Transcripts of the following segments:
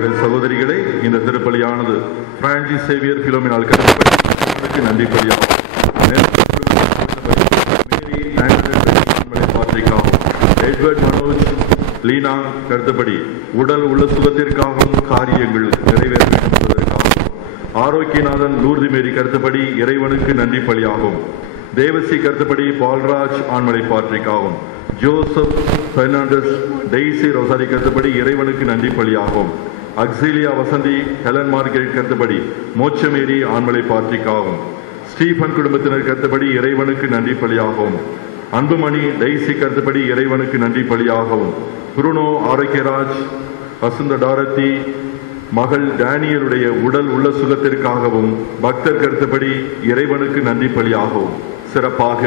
சகோதர சகோதரிகளே, இந்த திருப்பலியானது பிரான்சிஸ் சேவியர் பிலோமினால் கருத்தப்படி நன்றி பலியாகும். எட்வர்ட் மனோஜ் லீனா கருத்தப்படி உடல் உள்ள சுகத்திற்காகவும் காரியங்கள் நிறைவேற வேண்டும் என்பதற்காகவும், ஆரோக்கியநாதன் லூர்தி மேரி கருத்தப்படி இறைவனுக்கு நன்றி பலியாகும். தேவசி கருத்தப்படி பால்ராஜ் ஆண்மலை பாற்றிக்காகும். ஜோசப் பெர்னாண்டஸ் டெய்சி ரோசாரி கருத்தப்படி இறைவனுக்கு நன்றி பலியாகும். அக்ஸிலியா வசந்தி ஹெலன் மார்கெட் கருத்தப்படி மோட்சமேரி ஆண்மலை பாற்றிக்காகும். ஸ்டீஃபன் குடும்பத்தினர் கருத்தப்படி இறைவனுக்கு நன்றி பலியாகும். அன்புமணி டெய்சி கருத்தப்படி இறைவனுக்கு நன்றி பலியாகவும். புருனோ ஆரோக்கியராஜ் வசந்த டாரத்தி மகள் டேனியலுடைய உடல் உள்ள சுகத்திற்காகவும் பக்தர் கருத்தப்படி இறைவனுக்கு நன்றி பலியாகவும். சிறப்பாக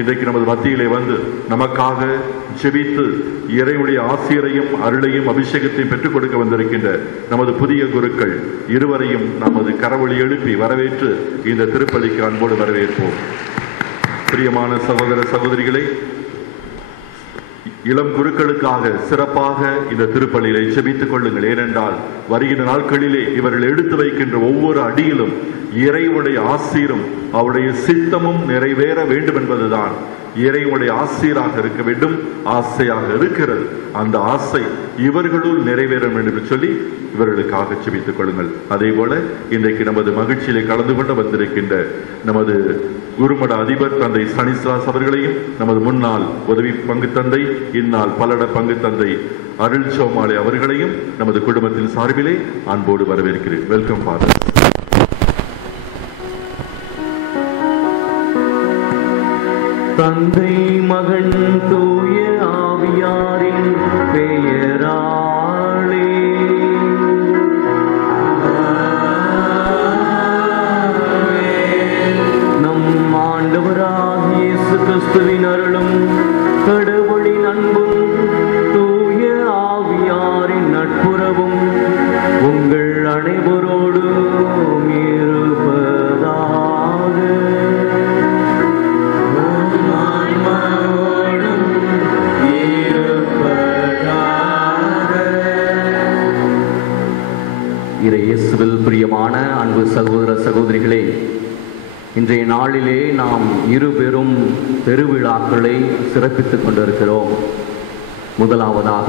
இன்றைக்கு நமது மத்தியிலே வந்து நமக்காக ஜெபித்து இறைவனுடைய ஆசிரியரையும் அருளையும் அபிஷேகத்தையும் பெற்றுக் கொடுக்க வந்திருக்கின்ற நமது புதிய குருக்கள் இருவரையும் நமது கரவொலி எழுப்பி வரவேற்று இந்த திருப்பலிக்கு அன்போடு வரவேற்போம். பிரியமான சகோதர சகோதரிகளை, இளம் குருக்களுக்காக சிறப்பாக இந்த திருப்பலியிலே ஜெபித்துக் கொள்ளுங்கள். ஏனென்றால் வருகின்ற நாட்களிலே இவர்கள் எடுத்து வைக்கின்ற ஒவ்வொரு அடியிலும் இறைவனுடைய ஆசீரும் அவருடைய சித்தமும் நிறைவேற வேண்டும் என்பதுதான் இறைவனுடைய ஆசீராக இருக்க வேண்டும், ஆசையாக இருக்கிறது. அந்த ஆசை இவர்களுள் நிறைவேற வேண்டும் என்று சொல்லி இவர்களுக்காக ஜெபித்துக் கொள்ளுங்கள். அதே போல இன்றைக்கு நமது மகிழ்ச்சியிலே கலந்து கொண்டு வந்திருக்கின்ற நமது குருமட அதிபர் தந்தை சனிஸ்லாஸ் அவர்களையும், நமது முன்னாள் உதவி பங்கு தந்தை இந்நாள் பல்லட பங்கு தந்தை அருள் சோமாலே அவர்களையும் நமது குடும்பத்தின் சார்பிலே அன்போடு வரவேற்கிறேன். Welcome father. தந்தை மகன் தூய ஆவியாரின் பெயராலே நம் ஆண்டவராகிய இயேசு கிறிஸ்துவின் அருளும் கடவுளின் அன்பும் தூய ஆவியாரின் நட்புறவும் உங்கள் அனைவரோடும் இயேசுவில் பிரியமான அன்பு சகோதர சகோதரிகளே, இன்றைய நாளிலே நாம் இருபெரும் பெருவிழாக்களை சிறப்பித்துக் கொண்டிருக்கிறோம். முதலாவதாக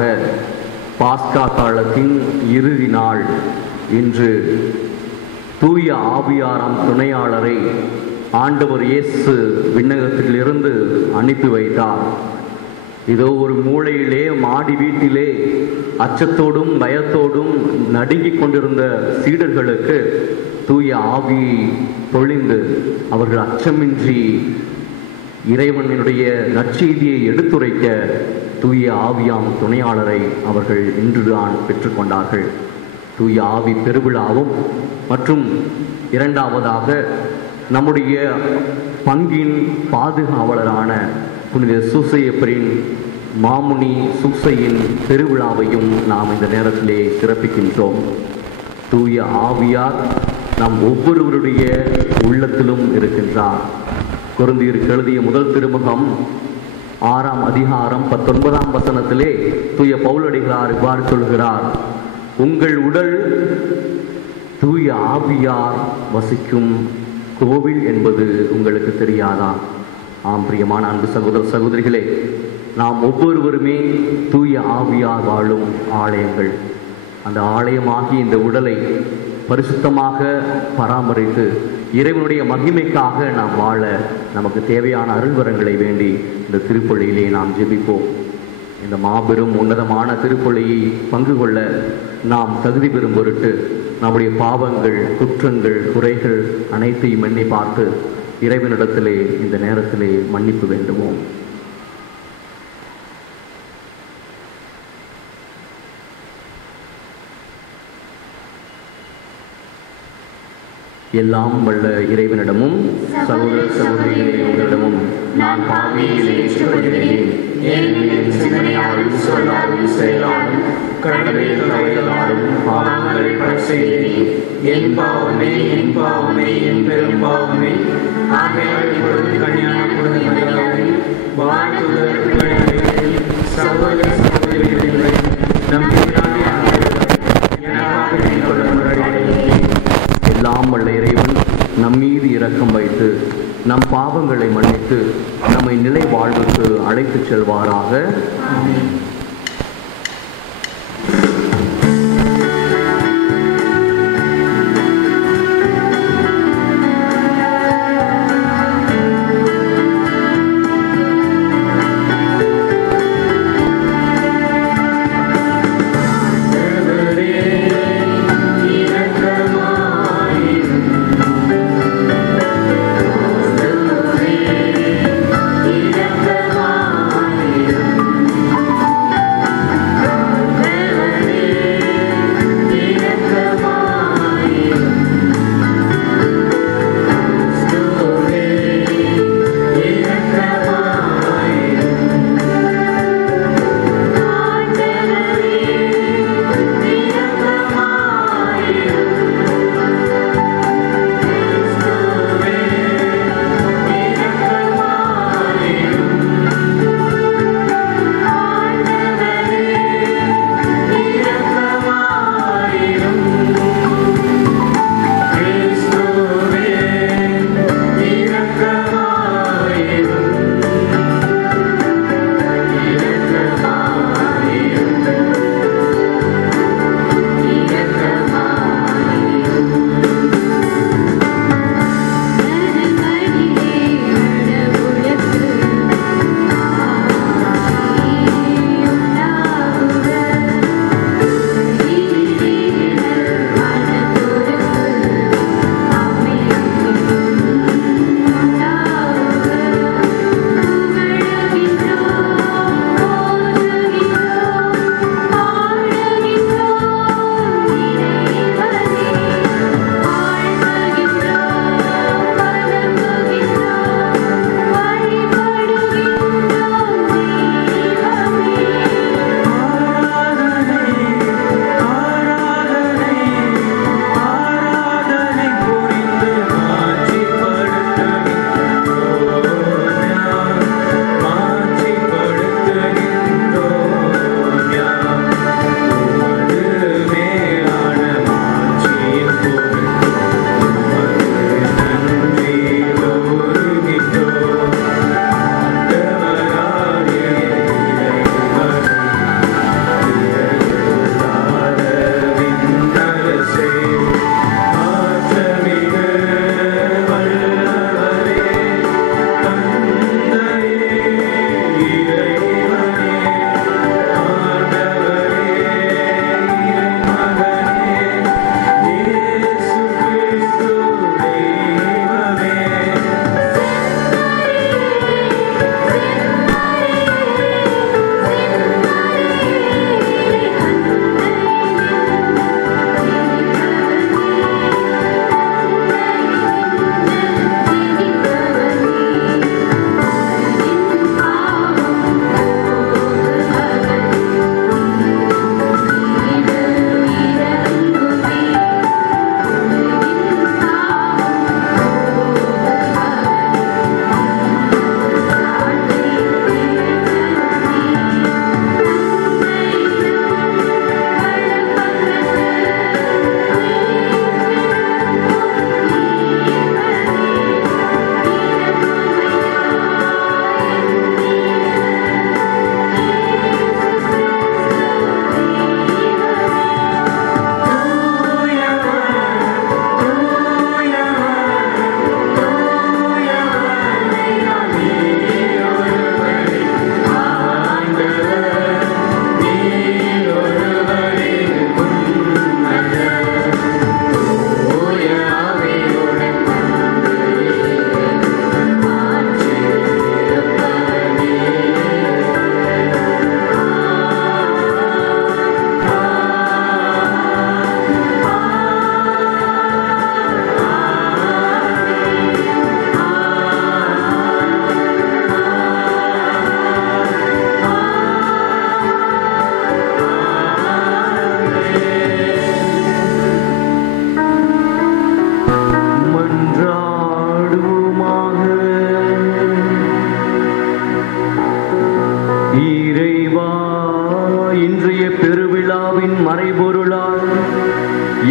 பாஸ்கா காலத்தின் இறுதி நாள் இன்று தூய ஆவியாராம் துணையாளரை ஆண்டவர் இயேசு விண்ணகத்திலிருந்து அனுப்பி வைத்தார். இதோ ஒரு மூலையிலே மாடி வீட்டிலே அச்சத்தோடும் பயத்தோடும் நடுங்கிக் கொண்டிருந்த சீடர்களுக்கு தூய ஆவி பொழிந்து அவர்கள் அச்சமின்றி இறைவனுடைய நற்செய்தியை எடுத்துரைக்க தூய ஆவியாம் துணையாளரை அவர்கள் இன்றுதான் பெற்றுக்கொண்டார்கள். தூய ஆவி பெருவிழாவும் மற்றும் இரண்டாவதாக நம்முடைய பங்கின் பாதுகாவலரான புனித சூசையப்பரின் மாமுனி சூசையின் பெருவிழாவையும் நாம் இந்த நேரத்திலே சிறப்பிக்கின்றோம். தூய ஆவியார் நம் ஒவ்வொருவருடைய உள்ளத்திலும் இருக்கின்றார். கொரிந்தியருக்கு எழுதிய முதல் திருமுகம் 6ஆம் அதிகாரம் 19ஆம் வசனத்திலே தூய பவுலடிகளார் இவ்வாறு சொல்கிறார்: உங்கள் உடல் தூய ஆவியார் வசிக்கும் கோவில் என்பது உங்களுக்கு தெரியாதா? ஆம், பிரியமான அன்பு சகோதர சகோதரிகளே, நாம் ஒவ்வொருவருமே தூய ஆவியார் வாழும் ஆலயங்கள். அந்த ஆலயமாகி இந்த உடலை பரிசுத்தமாக பராமரித்து இறைவனுடைய மகிமைக்காக நாம் வாழ நமக்கு தேவையான அருள்வரங்களை வேண்டி இந்த திருப்பலியிலே நாம் ஜெபிப்போம். இந்த மாபெரும் உன்னதமான திருப்பலியை பங்கு கொள்ள நாம் தகுதி பெறும் பொருட்டு நம்முடைய பாவங்கள், குற்றங்கள், குறைகள் அனைத்தையும் எண்ணி பார்த்து இறைவனிடத்திலே இந்த நேரத்திலே மன்னிப்பு வேண்டுவோம். எல்லாம் வல்ல இறைவனிடமும் சகோதர சகோதரிகளே உங்களிடமும் நான் பாவியிலே ஏற்றுக்கொள்கிறேன். ஏனெனில் சிந்தனையாலும் சொல்லாலும் செயலாலும் கடமையில் தவறுகளாலும் பாவங்கள் பல செய்தேன். என் பாவமே என் பாவமே என் பெரும் பாவமே. ஆகையால் இப்பொழுது கல்யாண குடும்பங்களாகவும் வாழ்த்துள்ள சகோதர சகோதரிகளின் நம்பிக்கையாக எனக்காக நம் பாவங்களை மன்னித்து நம்மை நிலை வாழ்வுக்கு அழைத்துச் செல்வாராக.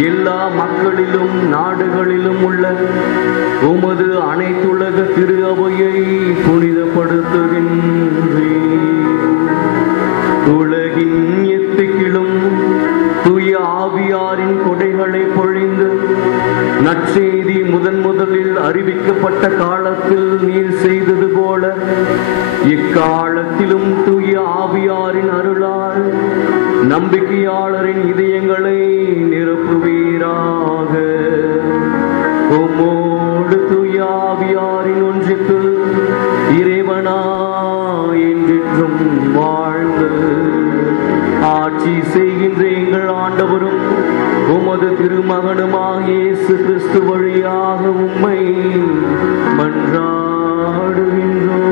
எல்லா மக்களிலும் நாடுகளிலும் உள்ள உமது அனைத்துலக திரு அவையை புனிதப்படுத்துகின்றேன். உலகின் எத்திக்கிலும் தூய ஆவியாரின் கொடைகளை பொழிந்து நற்செய்தி முதலில் அறிவிக்கப்பட்ட காலத்தில் நீர் செய்தது போல இக்காலத்திலும் தூய ஆவியாரின் அருளால் நம்பிக்கையாளரின் இதயங்களை நிரப்புவீராக. உம்மோடு தூய ஆவியாரின் ஒன்றிற்கு இறைவனா என்றென்றும் வாழ்ந்து ஆட்சி செய்கின்ற எங்கள் ஆண்டவரும் உமது திருமகனுமாகிய இயேசு கிறிஸ்து வழியாக உம்மை மன்றாடுகின்றோம்.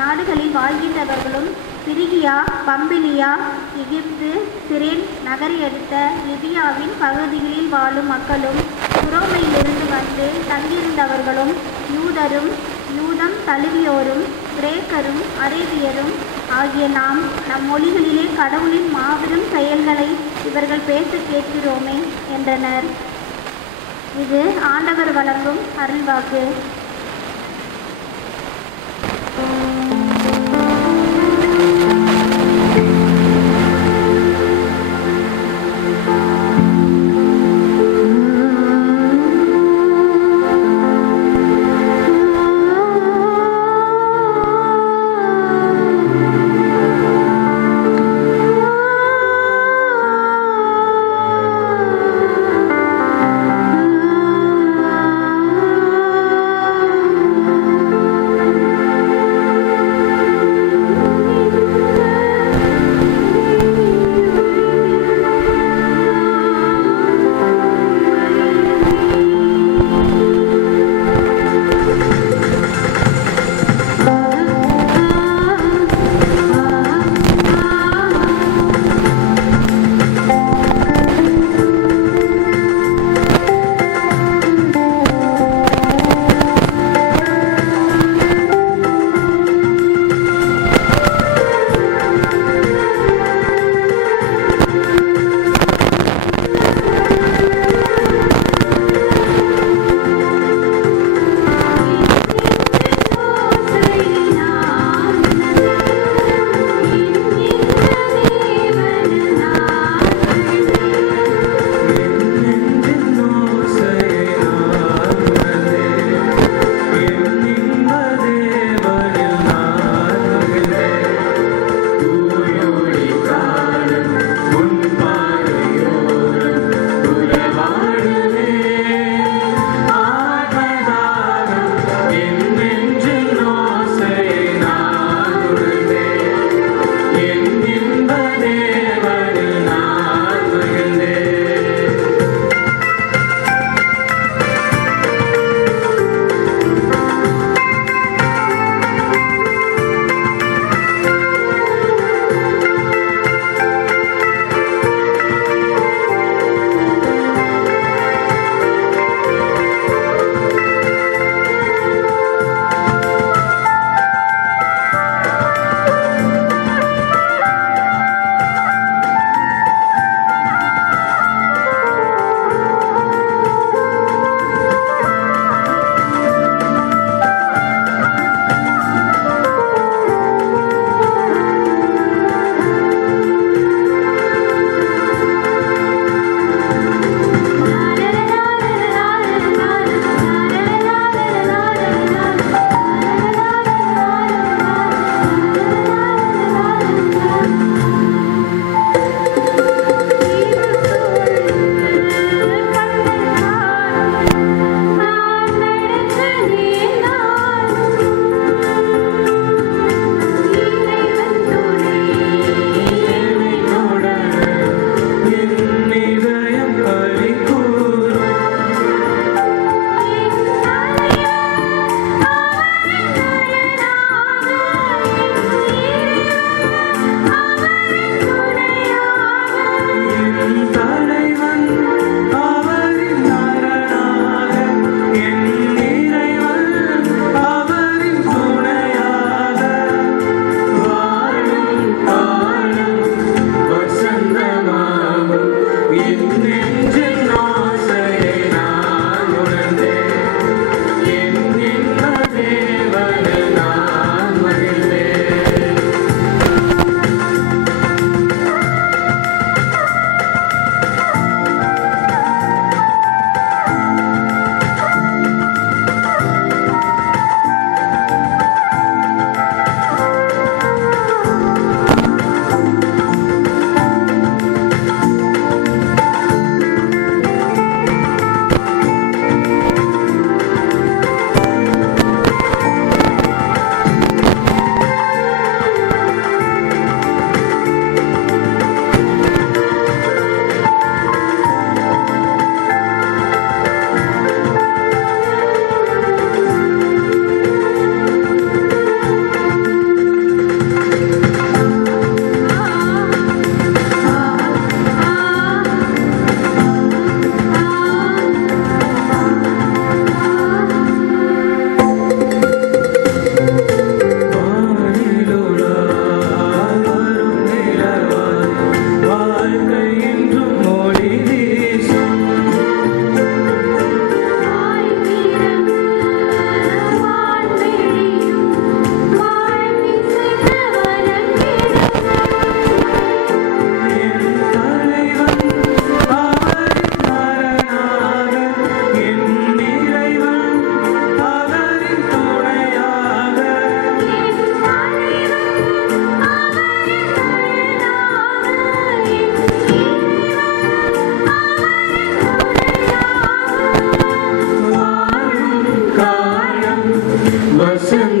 நாடுகளில் வாழ்கின்றவர்களும் பிரிகியா, பம்பிலியா, எகிப்து, சிரேன் நகரை அடுத்த லிபியாவின் பகுதிகளில் வாழும் மக்களும் உரோமையிலிருந்து வந்து தங்கியிருந்தவர்களும் யூதரும் யூதம் தழுவியோரும் கிரேக்கரும் அரேபியரும் ஆகிய நாம் நம் மொழிகளிலே கடவுளின் மாபெரும் செயல்களை இவர்கள் பேச கேட்கிறோமே என்றனர். இது ஆண்டவர் வழங்கும் அருள்வாக்கு.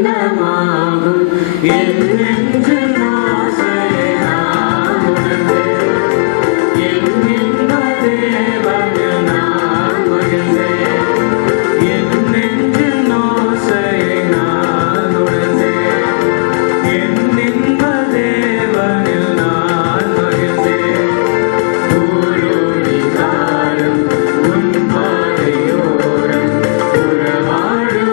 தினமாகும் என் நெஞ்சின் ஆசையை நான் உணர்ந்தேன். என் இன்ப தேவனில் நான் மகிழ்ந்தேன். என் நெஞ்சின் ஆசையை நான் உணர்ந்தேன். என் இன்ப தேவனில் நான் மகிழ்ந்தேன். ஊரோடி காலம் உன் பாதையோரம் உறவாடுவேன்.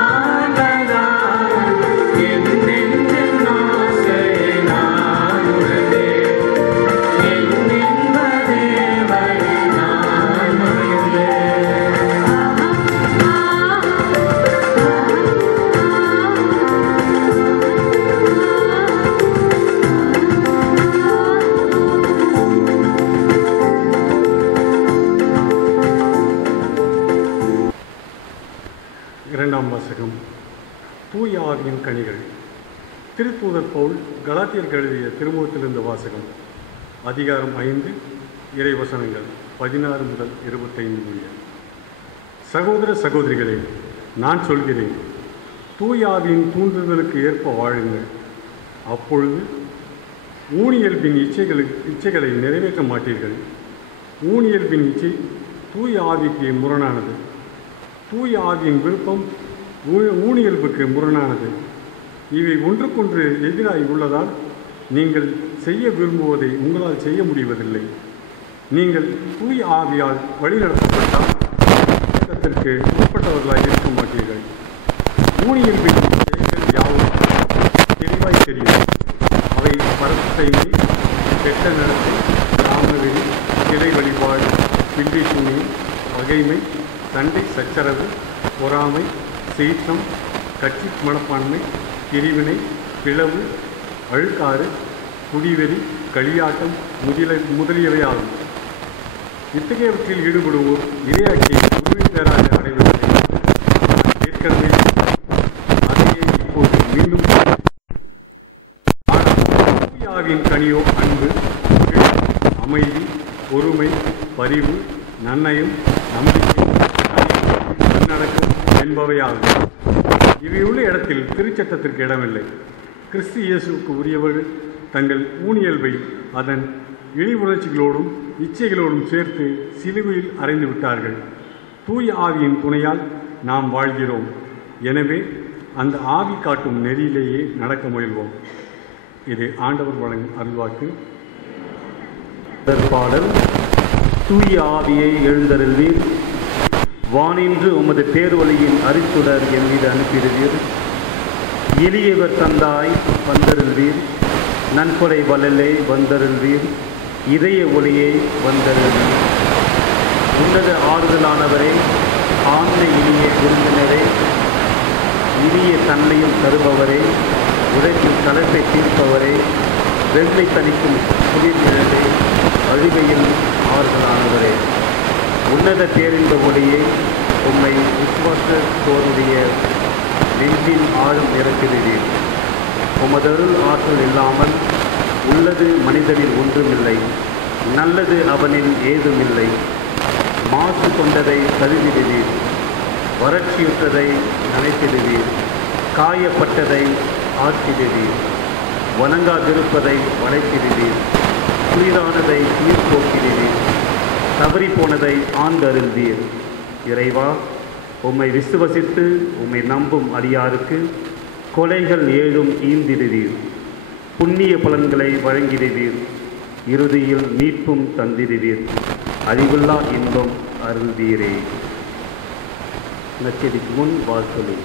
ஆண்டவரால் என் நெஞ்சின் ஆசையை நான் உணர்ந்தேன். என் இன்ப தேவனில் நான் மகிழ்ந்தேன். இரண்டாம் வாசகம். தூய ஆவியின் கனிகள். திருத்தூதர் பவுல் கலாத்தியருக்கு எழுதிய திருமுகத்திலிருந்து வாசகம். அதிகாரம் 5 இறைவசனங்கள் 16 முதல் 25 முடிய. சகோதர சகோதரிகளே, நான் சொல்கிறேன், தூய ஆவியின் தூண்டுதலுக்கு ஏற்ப வாழுங்கள். அப்பொழுது ஊனியல்பின் இச்சைகளை நிறைவேற்ற மாட்டீர்கள். ஊனியல்பின் இச்சை தூய ஆவிக்கு முரணானது. தூய ஆவியின் விருப்பம் ஊனியல்புக்கு முரணானது. இவை ஒன்றுக்கொன்று எதிராய் உள்ளதால் நீங்கள் செய்ய விரும்புவதை உங்களால் செய்ய முடிவதில்லை. நீங்கள் தூய ஆவியால் வழிநடத்தப்பட்டால் சட்டத்திற்கு உட்பட்டவர்களாக இருக்க மாட்டீர்கள். ஊனியல்பின் செயல்கள் யாவும் தெளிவாய் தெரியும். அவை பரத்தைமை, கெட்ட நடத்தை, காமவெறி, கிளை வழிபாடு, பில்லி சூனியம், பகைமை, சண்டை சச்சரவு, பொறாமை, சீற்றம், கட்சி மனப்பான்மை, பிரிவினை, பிளவு, அழுக்காறு, குடிவெறி, களியாட்டம் முதலியவை ஆகும். இத்தகையவற்றில் ஈடுபடுவோர் இறையாட்சியை உரிமை பெறாத அடைவதில்லை. ஏற்கனவே அதையே இப்போது மீண்டும் ஆவியின் கனியோ அன்பு, அமைதி, பொறுமை, பரிவு, நன்னயம், நம்பிக்கை, நன்னடக்கம் என்பவையாகும். இவையுள்ள இடத்தில் திருச்சட்டத்திற்கு இடமில்லை. கிறிஸ்து இயேசுக்கு உரியவர்கள் தங்கள் ஊனியல்பை அதன் இழிவுணர்ச்சிகளோடும் இச்சைகளோடும் சேர்த்து சிலுவையில் அறைந்து விட்டார்கள். தூய ஆவியின் துணையால் நாம் வாழ்கிறோம். எனவே அந்த ஆவி காட்டும் நெறியிலேயே நடக்க முயல்வோம். இது ஆண்டவர் வழங்கும் அருள்வாக்கு. பாடல். தூய ஆவியை எழுந்தருள்வீர், வானின்று உமது பேர்வழியின் அரிசுடர் என் மீது அனுப்பிடுவீர். எளியவர் தந்தாய் வந்தருள்வீர், நன்கொடை வளலே வந்தருள்வீர், இதய ஒளியை வந்தருள்வீர். உன்னத ஆறுதலானவரே, ஆன்ம இனிய விருந்தினரே, இனிய தன்மையும் தருபவரே, உழைப்பில் கலப்பை தீர்ப்பவரே, வெண்மை தணிக்கும் குளிர்நிழலே, அழுகையில் ஆறுதலானவரே, உன்னத பேரின்ப ஒளியை உம்மை விசுவாசத்தோருடைய நெஞ்சின் ஆழம் இறக்குகிறீர். உமது அருள் ஆற்றல் இல்லாமல் உள்ளது மனிதனில் ஒன்றுமில்லை, நல்லது அவனில் ஏதுமில்லை. மாசு கொண்டதை கழுவிடுவீர், வறட்சியுற்றதை நனைத்திடுவீர், காயப்பட்டதை ஆற்றிடுவீர், வணங்காதிருப்பதை வளைத்திடுவீர், குளிரானதை நீர் போக்கிடுவீர், தவறி போனதை ஆண்டருள்வீர். இறைவா, உம்மை விசுவசித்து உம்மை நம்பும் அடியாருக்கு கொலைகள் ஏழும் ஈந்திடுவீர், புண்ணிய பலன்களை வழங்கிடுவீர், இறுதியில் மீட்பும் தந்திடுவீர், அழிவில்லா இன்பம் அருள்வீரே. நச்செடிக்கு முன் வாழ்த்துளி.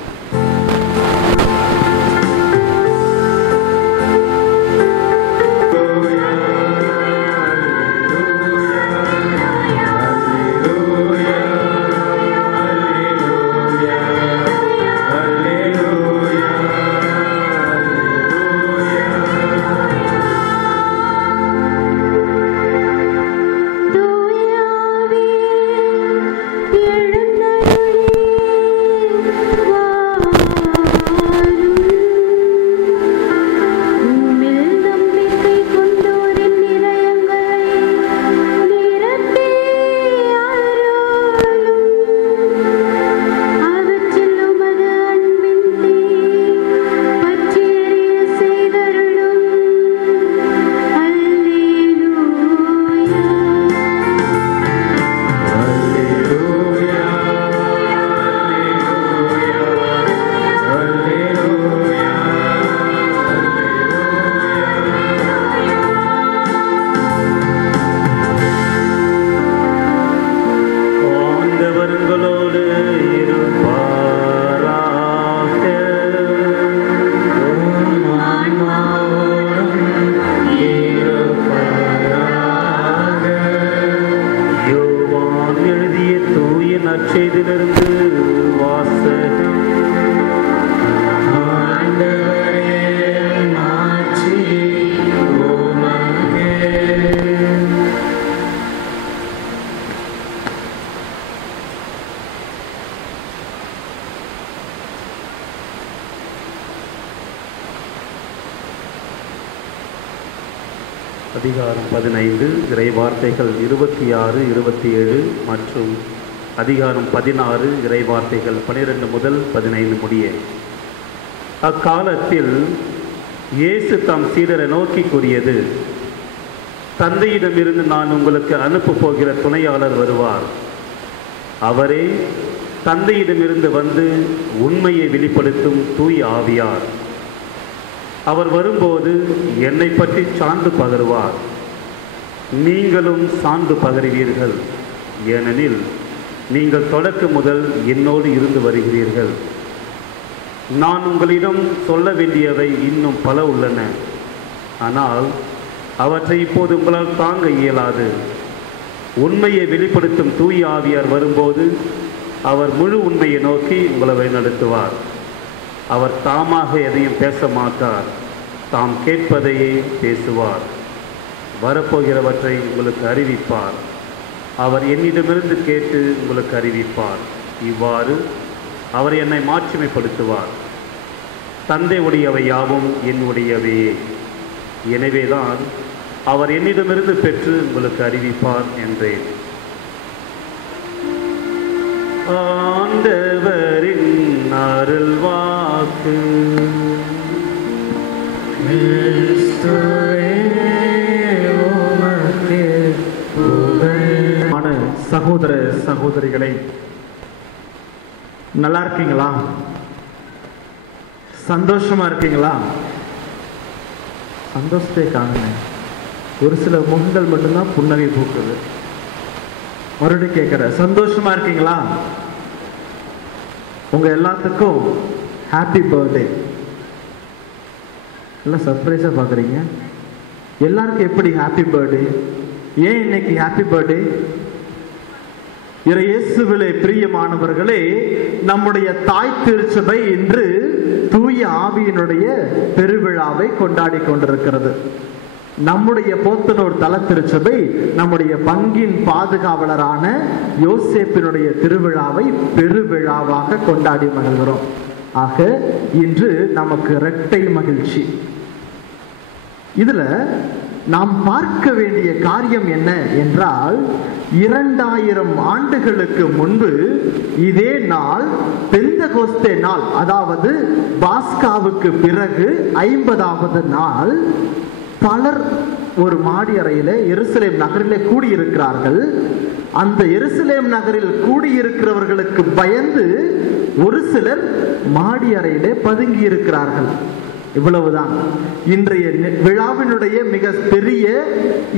எழுந்தருளி வா அதிகாரம் 15 இறை வார்த்தைகள் 26, 27 மற்றும் அதிகாரம் 16 இறை வார்த்தைகள் 12 முதல் 15 முடிய. அக்காலத்தில் இயேசு தம் சீடரை நோக்கி கூறியது, தந்தையிடமிருந்து நான் உங்களுக்கு அனுப்ப போகிற துணையாளர் வருவார். அவரே தந்தையிடமிருந்து வந்து உண்மையை வெளிப்படுத்தும் தூய ஆவியார். அவர் வரும்போது என்னை பற்றி சான்று பகருவார். நீங்களும் சான்று பகருவீர்கள், ஏனெனில் நீங்கள் தொடக்க முதல் என்னோடு இருந்து வருகிறீர்கள். நான் உங்களிடம் சொல்ல வேண்டியவை இன்னும் பல உள்ளன, ஆனால் அவற்றை இப்போது உங்களால் தாங்க இயலாது. உண்மையை வெளிப்படுத்தும் தூய ஆவியார் வரும்போது அவர் முழு உண்மையை நோக்கி உங்களை வழிநடத்துவார். அவர் தாமாக எதையும் பேச மாட்டார், தாம் கேட்பதையே பேசுவார். வரப்போகிறவற்றை உங்களுக்கு அறிவிப்பார். அவர் என்னிடமிருந்து கேட்டு உங்களுக்கு அறிவிப்பார். இவ்வாறு அவர் என்னை மாட்சிமைப்படுத்துவார். தந்தை உடையவை யாவும் என்னுடையவையே. எனவேதான் அவர் என்னிடமிருந்து பெற்று உங்களுக்கு அறிவிப்பார் என்றேன். ஆண்டவரின் அருள் வாக்கு. சகோதர சகோதரிகளை, நல்லா இருக்கீங்களா? சந்தோஷமா இருக்கீங்களா? சந்தோஷத்தை காணுங்க. ஒரு சில முகங்கள் மட்டும்தான் புன்னகை பூக்குது. மறுபடியும் கேட்குற, சந்தோஷமா இருக்கீங்களா? உங்க எல்லாத்துக்கும் ஹாப்பி பர்த்டே. எல்லாம் சர்ப்ரைஸா பார்க்குறீங்க. எல்லாருக்கும் எப்படி ஹாப்பி பர்த்டே? ஏன் இன்னைக்கு ஹாப்பி பர்த்டே? இயேசுவிலே பிரியமானவர்களே, நம்முடைய தாய் திருச்சபை இன்று தூய ஆவியினுடைய பெருவிழாவை கொண்டாடி கொண்டிருக்கிறது. நம்முடைய போத்தனூர் தல திருச்சபை நம்முடைய பங்கின் பாதுகாவலரான யோசேப்பினுடைய திருவிழாவை பெருவிழாவாக கொண்டாடி மகிழ்கிறோம். ஆக இன்று நமக்கு இரட்டை மகிழ்ச்சி. இதுல நாம் பார்க்க வேண்டிய காரியம் என்ன என்றால், 2000 ஆண்டுகளுக்கு முன்பு இதே நாள் பெந்தகோஸ்தே நாள், அதாவது பாஸ்காவுக்கு பிறகு 50வது நாள், பலர் ஒரு மாடி அறையிலே எருசலேம் நகரிலே கூடியிருக்கிறார்கள். அந்த எருசலேம் நகரில் கூடியிருக்கிறவர்களுக்கு பயந்து ஒரு சிலர் மாடி அறையிலே பதுங்கி இருக்கிறார்கள். இவ்வளவுதான். இன்றைய விழாவினுடைய மிக பெரிய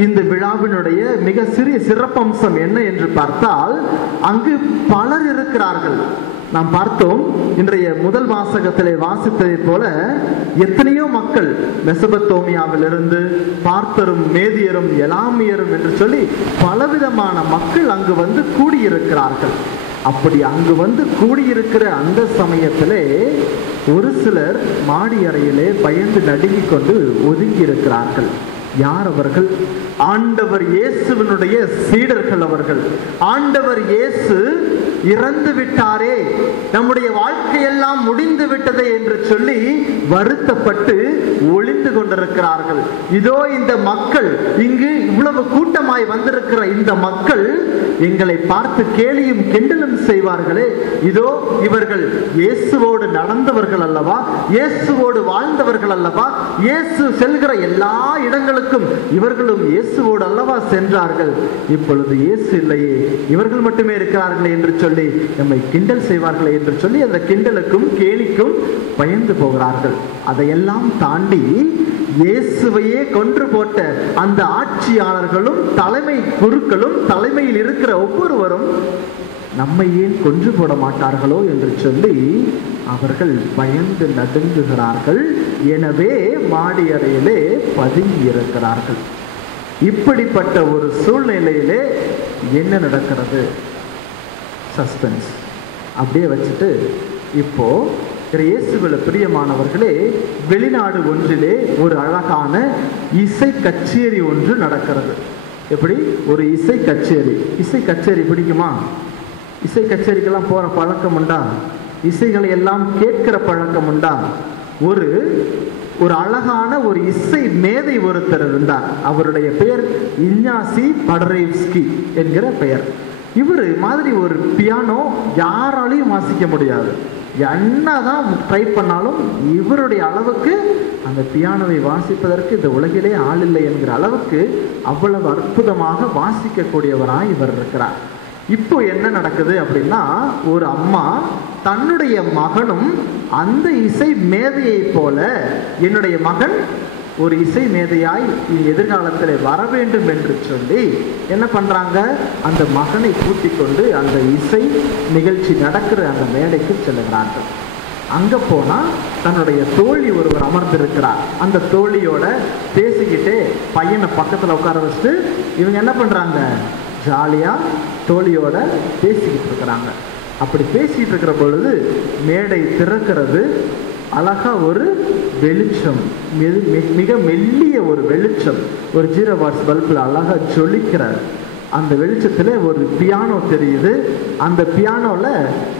இந்த விழாவினுடைய மிக சிறிய சிறப்பம்சம் என்ன என்று பார்த்தால், அங்கு பலர் இருக்கிறார்கள். நாம் பார்த்தோம், இன்றைய முதல் வாசகத்திலே வாசித்ததை போல எத்தனையோ மக்கள் மெசபத்தோமியாவிலிருந்து பார்த்தரும் மேதியரும் எலாமியரும் என்று சொல்லி பலவிதமான மக்கள் அங்கு வந்து கூடியிருக்கிறார்கள். அப்படி அங்கு வந்து கூடியிருக்கிற அந்த சமயத்திலே ஒரு சிலர் மாடி அறையிலே பயந்து நடுங்கிக் கொண்டு ஒதுங்கி இருக்கிறார்கள். யார் அவர்கள்? ஆண்டவர் இயேசுவினுடைய சீடர்கள் அவர்கள். ஆண்டவர் இயேசு இறந்து விட்டாரே, நம்முடைய வாழ்க்கையெல்லாம் முடிந்து விட்டதே என்று சொல்லி வருத்தப்பட்டு ஒளிந்து கொண்டிருக்கிறார்கள். இதோ இந்த மக்கள், இங்கு இவ்வளவு கூட்டமாய் வந்திருக்கிற இந்த மக்கள் எங்களை பார்த்து கேலியும் கிண்டலும் செய்வார்களே, இதோ இவர்கள் இயேசுவோடு நடந்தவர்கள் அல்லவா, இயேசுவோடு வாழ்ந்தவர்கள் அல்லவா, இயேசு செல்கிற எல்லா இடங்களுக்கும் இவர்களும் இயேசுவோடு அல்லவா சென்றார்கள், இப்பொழுது இயேசு இல்லையே, இவர்கள் மட்டுமே இருக்கிறார்களே என்று சொல்லி நம்மை கிண்டல் செய்வார்களே என்று சொல்லி அந்த கிண்டலுக்கும் கேலிக்கும் பயந்து போகிறார்கள். அதையெல்லாம் தாண்டி இயேசுவையே கொன்று போட்ட அந்த ஆட்சியாளர்களும் தலைமை குருக்களும் தலைமையில் இருக்கிற ஒவ்வொருவரும் நம்மை ஏன் கொன்று போட மாட்டார்களோ என்று சொல்லி அவர்கள் பயந்து நடுங்குகிறார்கள். எனவே மாடி அறையிலே பதுங்கி இருக்கிறார்கள். இப்படிப்பட்ட ஒரு சூழ்நிலையிலே என்ன நடக்கிறது? சஸ்பென்ஸ் அப்படியே வச்சுட்டு, இப்போ இயேசுவில பிரியமானவர்களே, வெளிநாடு ஒன்றிலே ஒரு அழகான இசை கச்சேரி ஒன்று நடக்கிறது. எப்படி? ஒரு இசை கச்சேரி. இசை கச்சேரி பிடிக்குமா? இசை கச்சேரிக்கெல்லாம் போற பழக்கம் உண்டா? இசைகளை எல்லாம் கேட்கிற பழக்கம் உண்டா? ஒரு ஒரு அழகான ஒரு இசை மேதை ஒருத்தர் இருந்தார். அவருடைய பெயர் இஞ்ஞாசி படரேவ்ஸ்கி என்கிற பெயர். இவர் மாதிரி ஒரு பியானோ யாராலையும் வாசிக்க முடியாது. என்னதான் ட்ரை பண்ணாலும் இவருடைய அளவுக்கு அந்த பியானோவை வாசிப்பதற்கு இந்த உலகிலே ஆள் இல்லை என்கிற அளவுக்கு அவ்வளவு அற்புதமாக வாசிக்கக்கூடியவராய் இவர் இருக்கிறார். இப்போ என்ன நடக்குது அப்படின்னா, ஒரு அம்மா தன்னுடைய மகனும் அந்த இசை மேதையை போல, என்னுடைய மகன் ஒரு இசை மேதையாய் எதிர்காலத்தில் வர வேண்டும் என்று சொல்லி என்ன பண்றாங்க, அந்த மகனை கூட்டிக் கொண்டு அந்த இசை நிகழ்ச்சி நடக்கிற அந்த மேடைக்கு செல்லுகிறார்கள். அங்க போனா தன்னுடைய தோழி ஒருவர் அமர்ந்திருக்கிறார். அந்த தோழியோட பேசிக்கிட்டே பையனை பக்கத்துல உட்கார வச்சுட்டு இவங்க என்ன பண்றாங்க, ஜாலியா தோழியோட பேசிக்கிட்டு இருக்கிறாங்க. அப்படி பேசிட்டு இருக்கிற பொழுது மேடை திறக்கிறது. அழகா ஒரு வெளிச்சம், மிக மெல்லிய ஒரு வெளிச்சம், ஒரு 0 வாட்ஸ் பல்பில் அழகா ஜொலிக்கிற அந்த வெளிச்சத்துல ஒரு பியானோ தெரியுது. அந்த பியானோல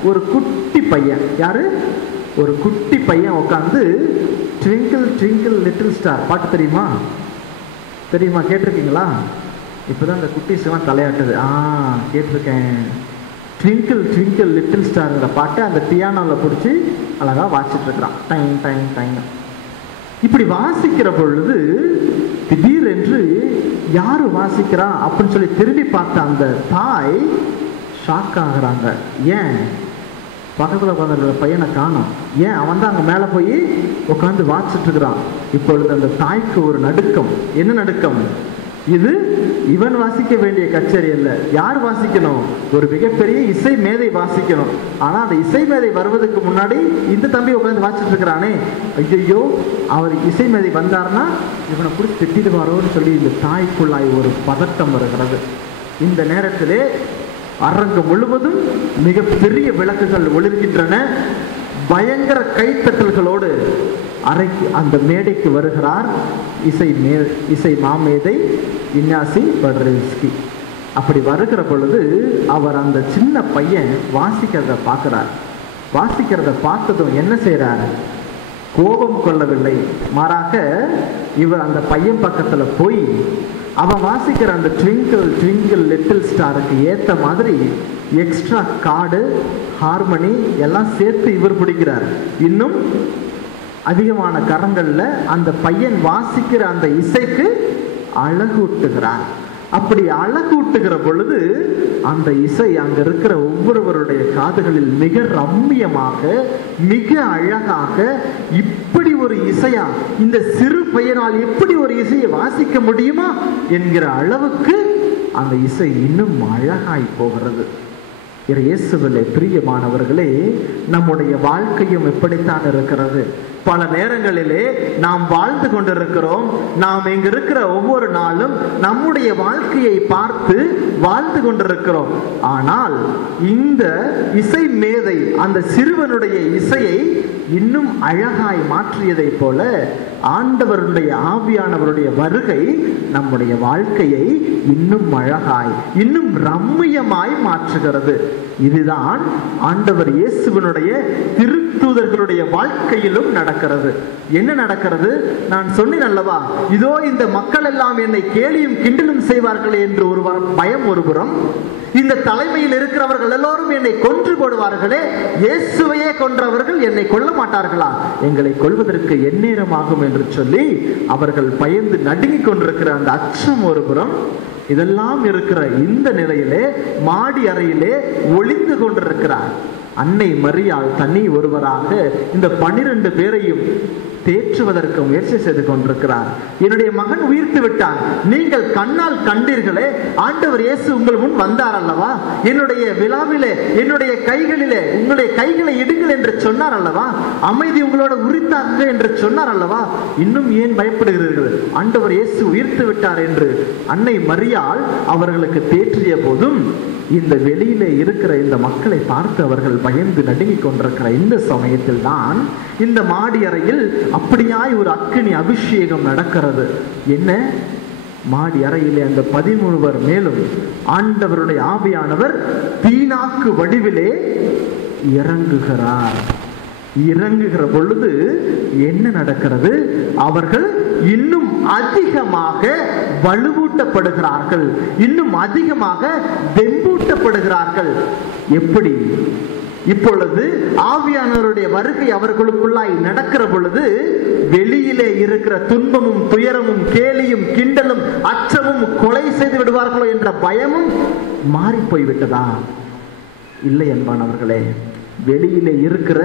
ஒரு குட்டி பையன், யாரு, ஒரு குட்டி பையன் உட்காந்து ட்விங்கிள் ட்விங்கிள் லிட்டில் ஸ்டார் பாட்டு தெரியுமா? கேட்டிருக்கீங்களா? இப்போதான் அந்த குட்டீஸ்லாம் தலையாட்டுது. கேட்டிருக்கேன். ட்விங்கிள் ட்விங்கிள் லிட்டில் ஸ்டார்ங்கிற பாட்டை அந்த பியானோவில் பிடிச்சி அழகாக வாசிச்சுட்டு இருக்கிறான். Time time time. இப்படி வாசிக்கிற பொழுது திடீரென்று யாரு வாசிக்கிறா அப்படின்னு சொல்லி திரும்பி பார்த்த அந்த தாய் ஷாக் ஆகுறாங்க. ஏன் பக்கத்தில் உட்காந்துருக்கிற பையனை காணோம், ஏன் அவன் தான் அங்கே மேலே போய் உட்காந்து வாசிச்சுட்டு இருக்கிறான். இப்பொழுது அந்த தாய்க்கு ஒரு நடுக்கம். என்ன நடுக்கம்? இது இவன் வாசிக்க வேண்டிய கச்சேரி அல்ல. யார் வாசிக்கணும்? ஒரு மிகப்பெரிய இசை மேதை வாசிக்கணும். ஆனா அந்த இசை மேதை வருவதற்கு முன்னாடி இந்த தம்பி உட்காந்து வாசிச்சுட்டு இருக்கிறானே, ஐயோ அவர் இசை மேதை வந்தார்னா இவனை பிடிச்சி திட்டிடுவாரோன்னு சொல்லி இந்த தாய்க்குள்ளாய் ஒரு பதட்டம் வருகிறது. இந்த நேரத்திலே அரங்கம் முழுவதும் மிகப்பெரிய விளக்குகள் ஒளிர்கின்றன. பயங்கர கைத்தட்டல்களோடு அறைக்கு அந்த மேடைக்கு வருகிறார் இசை மாமேதை இஞ்ஞாசி படரேவ்ஸ்கி. அப்படி வருகிற பொழுது அவர் அந்த சின்ன பையன் வாசிக்கிறத பார்க்கிறார். வாசிக்கிறத பார்த்ததும் என்ன செய்யறார்? கோபம் கொள்ளவில்லை, மாறாக இவர் அந்த பையன் பக்கத்துல போய் அவன் வாசிக்கிற அந்த ட்விங்கிள் ட்விங்கிள் லிட்டில் ஸ்டாருக்கு ஏத்த மாதிரி எக்ஸ்ட்ரா கார்டு, ஹார்மனி எல்லாம் சேர்த்து இவர் பிடிக்கிறார். இன்னும் அதிகமான கரங்கள்ல அந்த பையன் வாசிக்கிற அந்த இசைக்கு அழகூட்டுகிறார். அப்படி அழகூட்டுகிற பொழுது அந்த இசை அங்க இருக்கிற ஒவ்வொருவருடைய காதுகளில் மிக ரம்மியமாக, மிக அழகாக, இப்படி ஒரு இசையா, இந்த சிறு பையனால் எப்படி ஒரு இசையை வாசிக்க முடியுமா என்கிற அளவுக்கு அந்த இசை இன்னும் அழகாய் போகிறது. இயேசுவிலே பிரியமானவர்களே, நம்முடைய வாழ்க்கையும் எப்படித்தான் இருக்கிறது. பல நேரங்களிலே நாம் வாழ்ந்து கொண்டிருக்கிறோம். நாம் இங்க இருக்கிற ஒவ்வொரு நாளும் நம்முடைய வாழ்க்கையை பார்த்து வாழ்ந்து கொண்டிருக்கிறோம். ஆனால் இந்த இசை மேதை அந்த சிறுவனுடைய இசையை இன்னும் அழகாய் மாற்றியதை போல ஆண்டவருடைய ஆவியானவருடைய வருகை நம்முடைய வாழ்க்கையை இன்னும் அழகாய், இன்னும் ரம்மியமாய் மாற்றுகிறது. இதுதான் ஆண்டவர் இயேசுவினுடைய திருத்தூதர்களுடைய வாழ்க்கையிலும் நடக்கிறது. என்ன நடக்கிறது? நான் சொன்னேன் அல்லவா, இதோ இந்த மக்கள் எல்லாம் என்னை கேலியும் கிண்டலும் செய்வார்களே என்று ஒரு பயம் ஒருபுறம், இந்த தலைமையில் இருக்கிறவர்கள் எல்லோரும் என்னை கொன்று போடுவார்களே, இயேசுவையே கொன்றவர்கள் என்னை கொல்ல மாட்டார்களா, எங்களை கொல்வதற்கு எந்நேரமாகும் என்று சொல்லி அவர்கள் பயந்து நடுங்கிக் கொண்டிருக்கிற அந்த அச்சம் ஒருபுறம், இதெல்லாம் இருக்கிற இந்த நிலையிலே மாடி அறையிலே ஒளிந்து கொண்டிருக்கிறார் அன்னை மரியாள் தனி ஒருவராக இந்த 12 பேரையும் தேற்றுவதற்கு முயற்சி செய்து கொண்டிருக்கிறார். என்னுடைய மகன் உயிர்த்து விட்டான், நீங்கள் கண்ணால் கண்டீர்களே, ஆண்டவர் இயேசு உங்கள் முன் வந்தார் அல்லவா, என்னுடைய விழாவிலே என்னுடைய கைகளிலே உங்களுடைய கைகளை இடுங்கள் என்று சொன்னார் அல்லவா, அமைதி உங்களோட உரித்தாங்க என்று சொன்னார் அல்லவா, இன்னும் ஏன் பயப்படுகிறீர்கள், ஆண்டவர் இயேசு உயிர்த்து விட்டார் என்று அன்னை மரியாள் அவர்களுக்கு தேற்றிய போதும் இந்த வெளியிலே இருக்கிற இந்த மக்களை பார்த்து அவர்கள் பயந்து நடுங்கிக் கொண்டிருக்கிற இந்த சமயத்தில் தான் இந்த மாடி அறையில் அப்படியாய் ஒரு அக்கினி அபிஷேகம் நடக்கிறது. என்ன? மாடி அறையிலே அந்த 13 மேலும் ஆண்டவருடைய ஆவியானவர் தீனாக்கு வடிவிலே இறங்குகிறார். இறங்குகிற பொழுது என்ன நடக்கிறது? அவர்கள் இன்னும் அதிகமாக வலுவூட்டப்படுகிறார்கள், இன்னும் அதிகமாக தெம்பூட்டப்படுகிறார்கள். எப்படி? இப்பொழுது ஆவியானவருடைய வருகை அவர்களுக்குள்ளாய் நடக்கிற பொழுது வெளியிலே இருக்கிற துன்பமும் துயரமும் கேலியும் கிண்டலும் அச்சமும் கொலை செய்து விடுவார்களோ என்ற பயமும் மாறி போய்விட்டதா? இல்லை அன்பானவர்களே, வெளியிலே இருக்கிற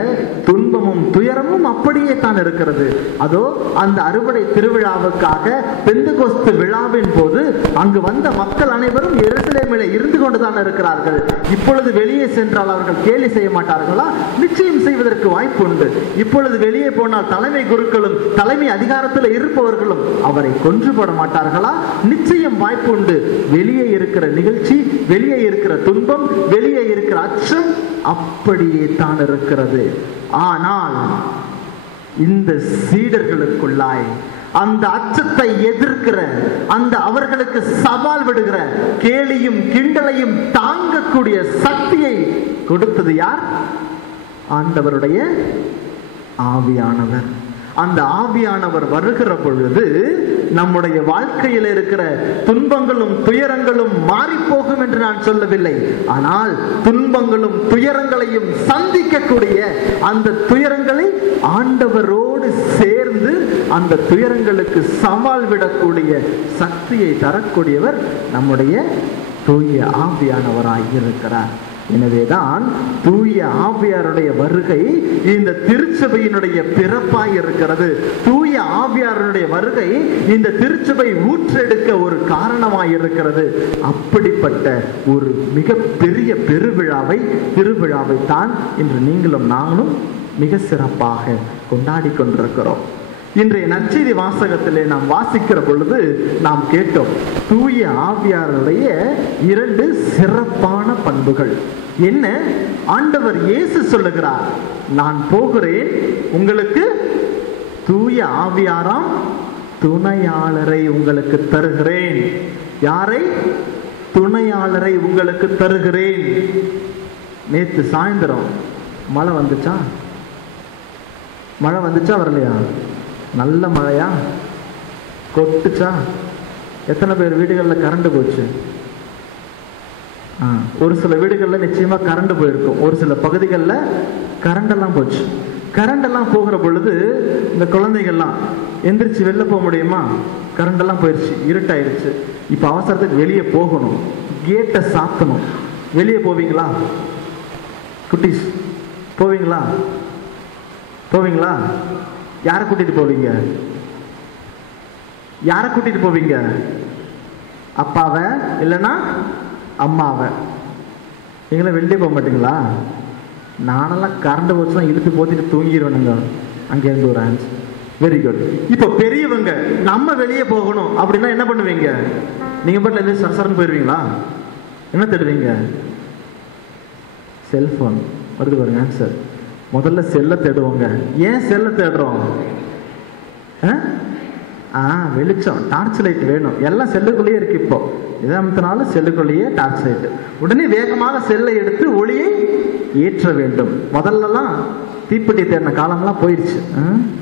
துன்பமும் துயரமும் அப்படியே தான் இருக்கிறது. அதோ அந்த அறுவடை திருவிழாவுக்காக பெந்தெகோஸ்து விழாவின் போது அங்கு வந்த மக்கள் அனைவரும் எருசலேமிலே இருந்து கொண்டுதான் இருக்கிறார்கள். இப்பொழுது வெளியே சென்றால் அவர்கள் கேலி செய்ய மாட்டார்களா? நிச்சயம் செய்வதற்கு வாய்ப்பு உண்டு. இப்பொழுது வெளியே போனால் தலைமை குருக்களும் தலைமை அதிகாரத்தில் இருப்பவர்களும் அவரை கொன்று போட மாட்டார்களா? நிச்சயம் வாய்ப்பு உண்டு. வெளியே இருக்கிற நிகழ்ச்சி, வெளியே இருக்கிற துன்பம், வெளியே இருக்கிற அச்சம் அப்படியே தான் இருக்கிறது. ஆனால் இந்த சீடர்களுக்குள்ளாய் அந்த அச்சத்தை எதிர்க்கிற, அந்த அவர்களுக்கு சவால் விடுகிற, கேலியும் கிண்டலையும் தாங்கக்கூடிய சக்தியை கொடுத்தது யார்? ஆண்டவருடைய ஆவியானவர். அந்த ஆவியானவர் வருகிற பொழுது நம்முடைய வாழ்க்கையில் இருக்கிற துன்பங்களும் துயரங்களும் மாறி போகும் என்று நான் சொல்லவில்லை. ஆனால் துன்பங்களும் துயரங்களையும் சந்திக்கக்கூடிய, அந்த துயரங்களை ஆண்டவரோடு சேர்ந்து அந்த துயரங்களுக்கு சவால் விடக்கூடிய சக்தியை தரக்கூடியவர் நம்முடைய தூய ஆவியானவராய் இருக்கிறார். எனவேதான் தூய ஆவியாருடைய வருகை இந்த திருச்சபையினுடைய பிறப்பாய் இருக்கிறது. தூய ஆவியாருடைய வருகை இந்த திருச்சபை ஊற்றெடுக்க ஒரு காரணமாய் இருக்கிறது. அப்படிப்பட்ட ஒரு மிகப்பெரிய திருவிழாவை தான் இன்று நீங்களும் நாங்களும் மிக சிறப்பாக கொண்டாடி கொண்டிருக்கிறோம். இன்றைய நற்செய்தி வாசகத்திலே நாம் வாசிக்கிற பொழுது நாம் கேட்டோம், தூய ஆவியாருடைய 2 சிறப்பான பண்புகள் என்ன? ஆண்டவர் இயேசு சொல்லுகிறார், நான் போகிறேன், உங்களுக்கு தூய ஆவியாராம் துணையாளரை உங்களுக்கு தருகிறேன். யாரை? துணையாளரை உங்களுக்கு தருகிறேன். நேற்று சாயந்தரம் மழை வந்துச்சா? மழை வந்துச்சா வரலையா? நல்ல மழையா? கொட்டுச்சா? எத்தனை பேர் வீடுகளில் கரண்ட் போச்சு? ஒரு சில வீடுகளில் நிச்சயமாக கரண்ட் போயிருக்கும். ஒரு சில பகுதிகளில் கரண்டெல்லாம் போச்சு. கரண்டெல்லாம் போகிற பொழுது இந்த குழந்தைகள்லாம் எந்திரிச்சு வெளில போக முடியுமா? கரண்டெல்லாம் போயிடுச்சு, இருட்டாயிருச்சு. இப்போ அவசரத்துக்கு வெளியே போகணும், கேட்டை சாத்தணும். வெளியே போவீங்களா குட்டீஸ்? போவீங்களா? போவீங்களா? யாரை கூட்டிட்டு போவீங்க? யாரை கூட்டிட்டு போவீங்க? அப்பாவை இல்லைன்னா அம்மாவை? நீங்களே வெளியே போக மாட்டீங்களா? நானெல்லாம் கரண்ட் போச்சுன்னா இழுத்து போத்திட்டு தூங்கிடுவேனுங்க. அங்கேருந்து ஒரு ஆன்சர். Very good. இப்போ பெரியவங்க நம்ம வெளியே போகணும் அப்படின்னா என்ன பண்ணுவீங்க? நீங்க பாட்டில் எந்த சரசரன்னு போயிடுவீங்களா? என்ன தேடுவீங்க? செல்போன் வருது பாருங்க ஆன்சர். முதல்ல செல்லை தேடுவோங்க. ஏன் செல்லை தேடுறோம்? வெளிச்சம், டார்ச் லைட் வேணும். எல்லாம் செல்லுக்குள்ளேயே இருக்கு. இப்போ இதனாலும் செல்லுக்குள்ளேயே டார்ச் லைட். உடனே வேகமாக செல்லை எடுத்து ஒளியை ஏற்ற வேண்டும். முதல்லலாம் தீப்பெட்டி தேடின காலம்லாம் போயிடுச்சு.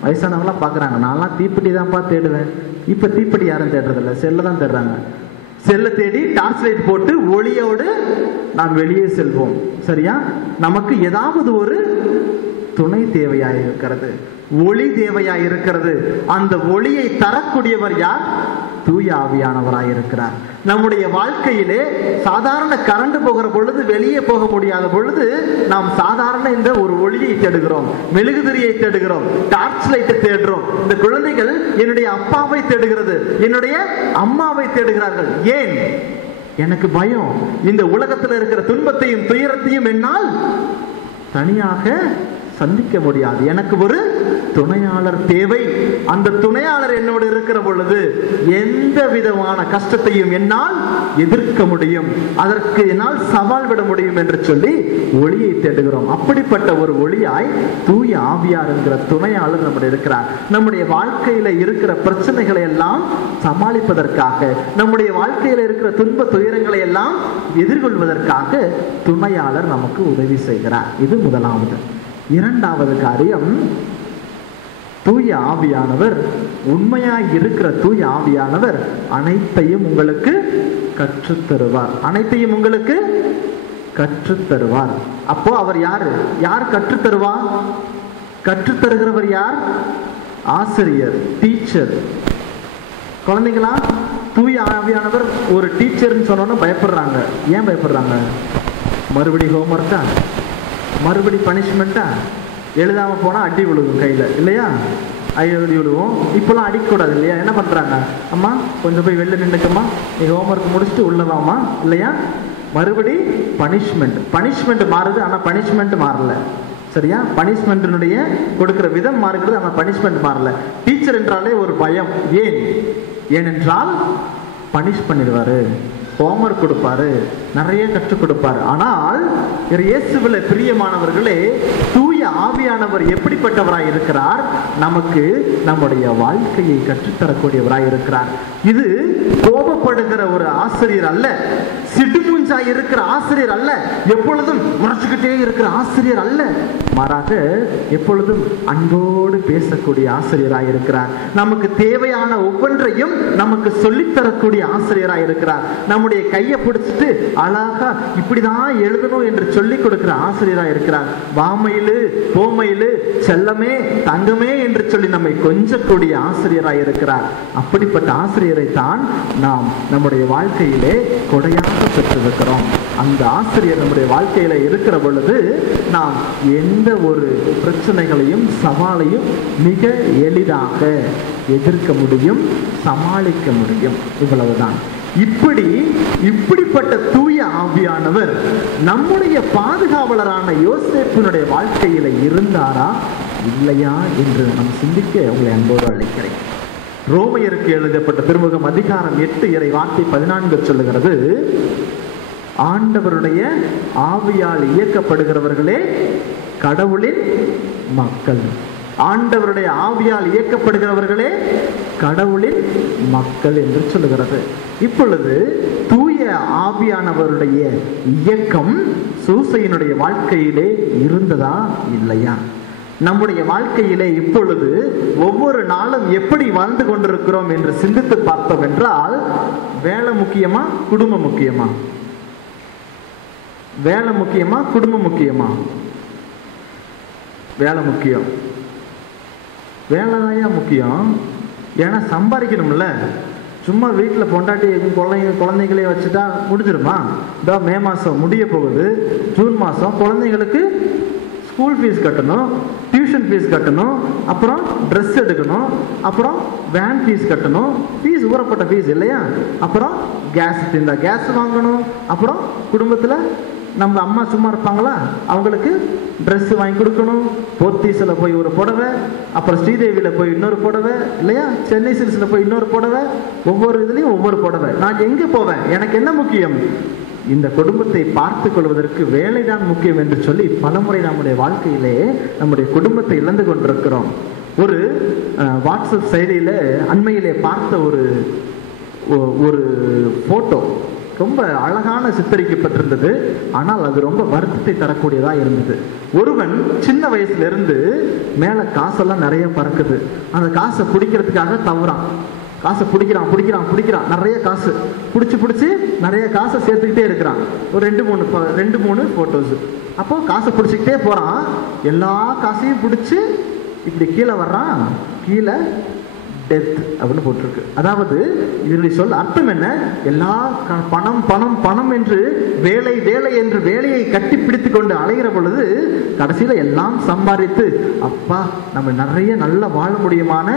வயசானவங்களாம் பார்க்குறாங்க, நான்லாம் தீப்பெட்டி தான்ப்பா தேடுவேன். இப்போ தீப்பெட்டி யாரும் தேடுறதில்ல, செல்லை தான் தேடுறாங்க. செல்லை தேடி டார்ச் லைட் போட்டு ஒளியோடு நாம் வெளியே செல்வோம். சரியா? நமக்கு ஏதாவது ஒரு துணை தேவையாய் இருக்கிறது, ஒளி தேவையாய் இருக்கிறது. அந்த ஒளியை தரக்கூடியவர் யார்? தூய ஆவியானவராய் இருக்கிறார். நம்முடைய வாழ்க்கையிலே சாதாரண கரண்ட் போகிற பொழுது, வெளியே போக முடியாத பொழுது நாம் சாதாரண இந்த ஒரு ஒளியை தேடுகிறோம், மெழுகுதிரியை தேடுகிறோம், டார்ச் லைட்டை தேடுறோம். இந்த குழந்தைகள் என்னுடைய அப்பாவை தேடுகிறது, என்னுடைய அம்மாவை தேடுகிறார்கள். ஏன்? எனக்கு பயம், இந்த உலகத்தில் இருக்கிற துன்பத்தையும் துயரத்தையும் என்னால் தனியாக சந்திக்க முடியாது, எனக்கு ஒரு துணையாளர் தேவை. அந்த துணையாளர் என்னோடு இருக்கிற பொழுது எந்த விதமான கஷ்டத்தையும் என்னால் எதிர்க்க முடியும், அதற்கு என்னால் சவால் விட முடியும் என்று சொல்லி ஒளியை தேடுகிறோம். அப்படிப்பட்ட ஒரு ஒளியாய் தூய ஆவியார் என்கிற துணையாளர் நம்முடைய இருக்கிறார். நம்முடைய வாழ்க்கையில இருக்கிற பிரச்சனைகளை எல்லாம் சமாளிப்பதற்காக, நம்முடைய வாழ்க்கையில இருக்கிற துன்ப துயரங்களை எல்லாம் எதிர்கொள்வதற்காக துணையாளர் நமக்கு உதவி செய்கிறார். இது முதலாவது. இரண்டாவது காரியம், தூய ஆவியானவர், உண்மையாய் இருக்கிற தூய ஆவியானவர் அனைத்தையும் உங்களுக்கு கற்றுத்தருவார். அனைத்தையும் உங்களுக்கு கற்றுத்தருவார். அப்போ அவர் யாரு? யார் கற்றுத்தருவார்? கற்றுத்தருகிறவர் யார்? ஆசிரியர், டீச்சர். குழந்தைங்களா, தூய ஆவியானவர் ஒரு டீச்சர்னு சொன்னோன்னு பயப்படுறாங்க. ஏன் பயப்படுறாங்க? மறுபடி ஹோம்ஒர்க்கா, மறுபடி பனிஷ்மெண்ட்டா, எழுதாம போனா அடி விழுகும் கையில, இல்லையா? அடி விழுவோம். இப்பெல்லாம் அடிக்கக்கூடாது இல்லையா? என்ன பண்றாங்க? அம்மா கொஞ்சம் போய் வெளில நின்றுக்கம்மா, நீ ஹோம்ஒர்க் முடிச்சுட்டு உள்ளவாமா, இல்லையா? மறுபடி பனிஷ்மெண்ட். பனிஷ்மெண்ட் மாறுது, ஆனா பனிஷ்மெண்ட் மாறல. சரியா? பனிஷ்மெண்ட்டினுடைய கொடுக்கிற விதம் மாறுகிறது, ஆனா பனிஷ்மெண்ட் மாறல. டீச்சர் என்றாலே ஒரு பயம். ஏனென்றால் பனிஷ் பண்ணிடுவாரு, ஹோம்ஒர்க் கொடுப்பாரு, நிறைய கற்றுக் கொடுப்பாரு. ஆனால் இயேசுவிலே பிரியமானவர்களே, தூய ஆவியானவர் எப்படிப்பட்டவராய் இருக்கிறார்? நமக்கு நம்முடைய வாழ்க்கையை கற்றுத்தரக்கூடியவராய் இருக்கிறார். இது கோபப்படுகிற ஒரு ஆசிரியர் அல்ல, சிடுமூஞ்சாய் இருக்கிற ஆசிரியர் அல்ல, எப்பொழுதும் முறைச்சுக்கிட்டே இருக்கிற ஆசிரியர் அல்ல. மாறாக எப்பொழுதும் அன்போடு பேசக்கூடிய ஆசிரியராய் இருக்கிறார். நமக்கு தேவையான ஒவ்வொன்றையும் நமக்கு சொல்லித்தரக்கூடிய ஆசிரியராய் இருக்கிறார். நம்முடைய கையை பிடிச்சிட்டு அழகா இப்படிதான் எழுதணும் என்று சொல்லிக் கொடுக்கிற ஆசிரியராய் இருக்கிறார். வாமையிலு போமையிலு செல்லமே தங்கமே என்று சொல்லி நம்மை கொஞ்சக்கூடிய ஆசிரியராய் இருக்கிறார். அப்படிப்பட்ட ஆசிரியரை தான் நாம் நம்முடைய வாழ்க்கையிலே கொடையாக பெற்றிருக்கிறோம். அந்த ஆசிரியர் நம்முடைய வாழ்க்கையில இருக்கிற பொழுது நாம் எந்த ஒரு பிரச்சனைகளையும் சவாலையும் மிக எளிதாக எதிர்க்க முடியும், சமாளிக்க முடியும். இவ்வளவுதான். இப்படிப்பட்ட தூய ஆவியானவர் நம்முடைய பாதுகாவலரான யோசேப்பினுடைய வாழ்க்கையில இருந்தாரா இல்லையா என்று நாம் சிந்திக்க உங்களை அன்போடு அழைக்கிறேன். ரோமையருக்கு எழுதப்பட்ட திருமுகம் அதிகாரம் 8 இறை வார்த்தை 14 சொல்லுகிறது, ஆண்டவருடைய ஆவியால் இயக்கப்படுகிறவர்களே கடவுளின் மக்கள். ஆண்டவருடைய ஆவியால் இயக்கப்படுகிறவர்களே கடவுளின் மக்கள் என்று சொல்லுகிறது. இப்பொழுது தூய ஆவியானவருடைய இயக்கம் சூசையினுடைய வாழ்க்கையிலே இருந்ததா இல்லையா? நம்முடைய வாழ்க்கையிலே இப்பொழுது ஒவ்வொரு நாளும் எப்படி வாழ்ந்து கொண்டிருக்கிறோம் என்று சிந்தித்து பார்த்தோம் என்றால், வேலை முக்கியமா குடும்பம் முக்கியமா? வேலை முக்கியமா குடும்பம் முக்கியமா? வேலை முக்கியம். வேலைதாயா முக்கியம். ஏன்னா சம்பாதிக்கணும்ல. சும்மா வீட்டில் பொண்டாட்டி குழந்தைங்களே வச்சுட்டா முடிஞ்சிருமா? இதோ மே மாதம் முடிய போகுது, ஜூன் மாதம் குழந்தைங்களுக்கு ஸ்கூல் ஃபீஸ் கட்டணும், டியூஷன் ஃபீஸ் கட்டணும், அப்புறம் ட்ரெஸ் எடுக்கணும், அப்புறம் வேன் ஃபீஸ் கட்டணும், ஃபீஸ் ஊறப்பட்ட ஃபீஸ் இல்லையா? அப்புறம் கேஸ் இந்த கேஸ் வாங்கணும், அப்புறம் குடும்பத்தில் நம்ம அம்மா சும்மா இருப்பாங்களா, அவங்களுக்கு ட்ரெஸ் வாங்கி கொடுக்கணும், போத்தீஸில் போய் ஒரு புடவை, அப்புறம் ஸ்ரீதேவியில் போய் இன்னொரு புடவை இல்லையா, சென்னை சில்ஸில் போய் இன்னொரு புடவை, ஒவ்வொரு இதுலேயும் ஒவ்வொரு புடவை. நான் எங்கே போவேன்? எனக்கு என்ன முக்கியம்? இந்த குடும்பத்தை பார்த்து கொள்வதற்கு வேலைதான் முக்கியம் என்று சொல்லி பலமுறை நம்முடைய வாழ்க்கையிலே நம்முடைய குடும்பத்தை இழந்து கொண்டிருக்கிறோம். ஒரு வாட்ஸ்அப் செயலியில் அண்மையிலே பார்த்த ஒரு போட்டோ ரொம்ப அழகான சித்தரிக்கப்பட்டிருந்தது. ஆனால் அது ரொம்ப வருத்தத்தை தரக்கூடியதாக இருந்தது. ஒருவன் சின்ன வயசுல இருந்து மேலே காசெல்லாம் நிறைய பறக்குது. அந்த காசை பிடிக்கிறதுக்காக தவறான். காசை பிடிக்கிறான், நிறைய காசு பிடிச்சி நிறைய காசை சேர்த்துக்கிட்டே இருக்கிறான். ஒரு ரெண்டு மூணு போட்டோஸ். அப்போ காசை பிடிச்சிக்கிட்டே போறான். எல்லா காசையும் பிடிச்சி இப்படி கீழே வர்றான். கீழே டெத் அப்படின்னு போட்டிருக்கு. அதாவது இதனுடைய சொல் அர்த்தம் என்ன? எல்லா பணம் பணம் பணம் என்று வேலை வேலை என்று வேலையை கட்டி பிடித்து கொண்டு அலைகிற பொழுது கடைசியில் எல்லாம் சம்பாதித்து அப்பா நம்ம நிறைய நல்லா வாழ முடியுமான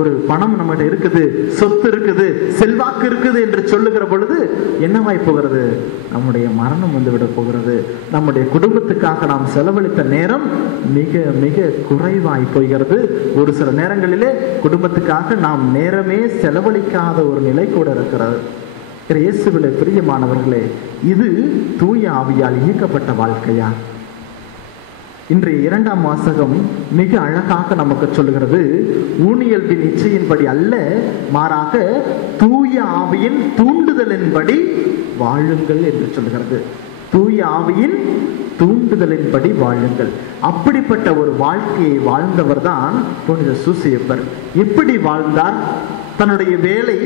ஒரு பணம் நம்மகிட்ட இருக்குது, சொத்து இருக்குது, செல்வாக்கு இருக்குது என்று சொல்லுகிற பொழுது என்னவாய் போகிறது? நம்முடைய மரணம் வந்து விட போகிறது. நம்முடைய குடும்பத்துக்காக நாம் செலவழித்த நேரம் மிக மிக குறைவாய் போகிறது. ஒரு சில நேரங்களிலே குடும்பத்துக்காக நாம் நேரமே செலவழிக்காத ஒரு நிலை கூட இருக்கிறது. இயேசுவிலே பிரியமானவர்களே, இது தூய ஆவியால் இயக்கப்பட்ட வாழ்க்கையா? இன்றைய 2ஆம் வாசகம் மிக அழகாக நமக்கு சொல்லுகிறது, ஊனியல்பின் இச்சையின்படி அல்ல, மாறாக தூய ஆவியின் தூண்டுதலின்படி வாழுங்கள் என்று சொல்லுகிறது. தூய ஆவியின் தூண்டுதலின்படி வாழுங்கள். அப்படிப்பட்ட ஒரு வாழ்க்கையை வாழ்ந்தவர் தான் புனித சூசையப்பர். எப்படி வாழ்ந்தார்? தன்னுடைய வேலை,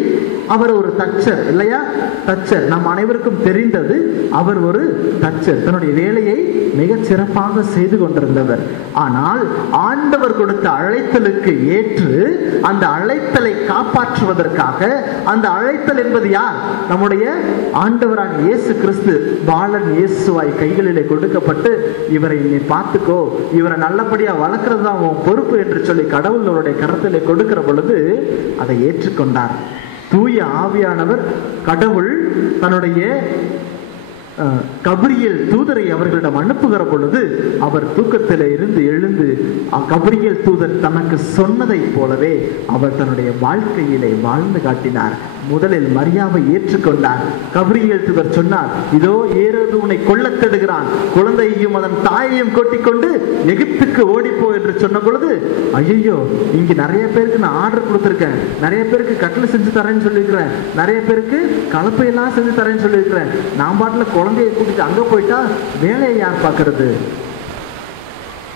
அவர் ஒரு தச்சர் இல்லையா? தச்சர் நம் அனைவருக்கும் தெரிந்தது. அவர் ஒரு தச்சர், தன்னுடைய வேலையை மிகச் சிறப்பாக செய்து கொண்டிருந்தவர். ஆனால் ஆண்டவர் கொடுத்த அழைத்தலுக்கு ஏற்று அந்த அழைத்தலை காப்பாற்றுவதற்காக, அந்த அழைத்தல் என்பது யார்? நம்முடைய ஆண்டவராக இயேசு கிறிஸ்து பாலன் இயேசுவாய் கைகளிலே கொடுக்கப்பட்டு, இவரை நீ பார்த்துக்கோ, இவரை நல்லபடியா வளர்க்கறது தான் உன் பொறுப்பு என்று சொல்லி கடவுளுடைய கரத்திலே கொடுக்கிற பொழுது அதை ஏற்றுக்கொண்டார். தூய ஆவியானவர் கடவுள் தன்னுடைய கபிரியேல் தூதரை அவர்களிடம் அனுப்புகிற பொழுது அவர் தூக்கத்தில் இருந்து எழுந்து கபிரியேல் தூதர் தனக்கு சொன்னதை போலவே அவர் தன்னுடைய வாழ்க்கையிலே வாழ்ந்து காட்டினார். முதலில் மரியாவை ஏற்றுக்கொண்டார். கபிரியேல் தூதர் சொன்னார், இதோ ஏரோது உன்னை கொல்லத் தேடுகிறான், குழந்தையையும் அதன் தாயையும் கொட்டிக்கொண்டு எகிப்துக்கு ஓடிப்போ என்று சொன்ன பொழுது, ஐயோ இங்க நிறைய பேருக்கு நான் ஆர்டர் கொடுத்துருக்கேன், நிறைய பேருக்கு கட்டில் செஞ்சு தரேன்னு சொல்லியிருக்கிறேன், நிறைய பேருக்கு கலப்பையெல்லாம் செஞ்சு தரேன்னு சொல்லியிருக்கிறேன், நான் பாட்டில் குழந்தையை கூட்டிட்டு அங்க போயிட்டா வேலையை யார் பார்க்கறது,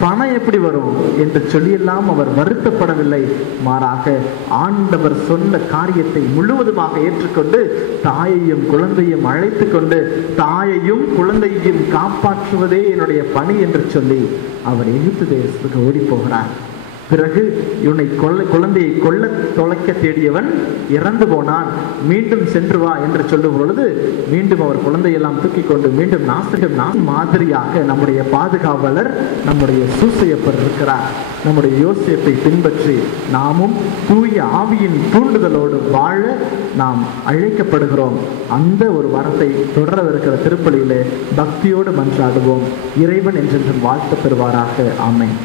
பணம் எப்படி வரும் என்று சொல்லியெல்லாம் அவர் வருத்தப்படவில்லை. மாறாக ஆண்டவர் சொன்ன காரியத்தை முழுவதுமாக ஏற்றுக்கொண்டு தாயையும் குழந்தையும் அழைத்து கொண்டு, தாயையும் குழந்தையையும் காப்பாற்றுவதே என்னுடைய பணி என்று சொல்லி அவர் எகிப்து தேசத்துக்கு ஓடி போகிறார். பிறகு இவனை குழந்தையை கொல்ல தொலைக்க தேடியவன் இறந்து போனான், மீண்டும் சென்று வா என்று சொல்லும் பொழுது மீண்டும் அவர் குழந்தையெல்லாம் தூக்கி கொண்டு மீண்டும் நாசகம் மாதிரியாக நம்முடைய பாதுகாவலர் நம்முடைய சூசையப்பர் இருக்கிறார். நம்முடைய யோசேப்பை பின்பற்றி நாமும் தூய ஆவியின் தூண்டுதலோடு வாழ நாம் அழைக்கப்படுகிறோம். அந்த ஒரு வரத்தை தொடரவிருக்கிற திருப்பலியிலே பக்தியோடு மன்றாடுவோம். இறைவன் என்றென்றும் வாழ்த்து பெறுவாராக. ஆமென்.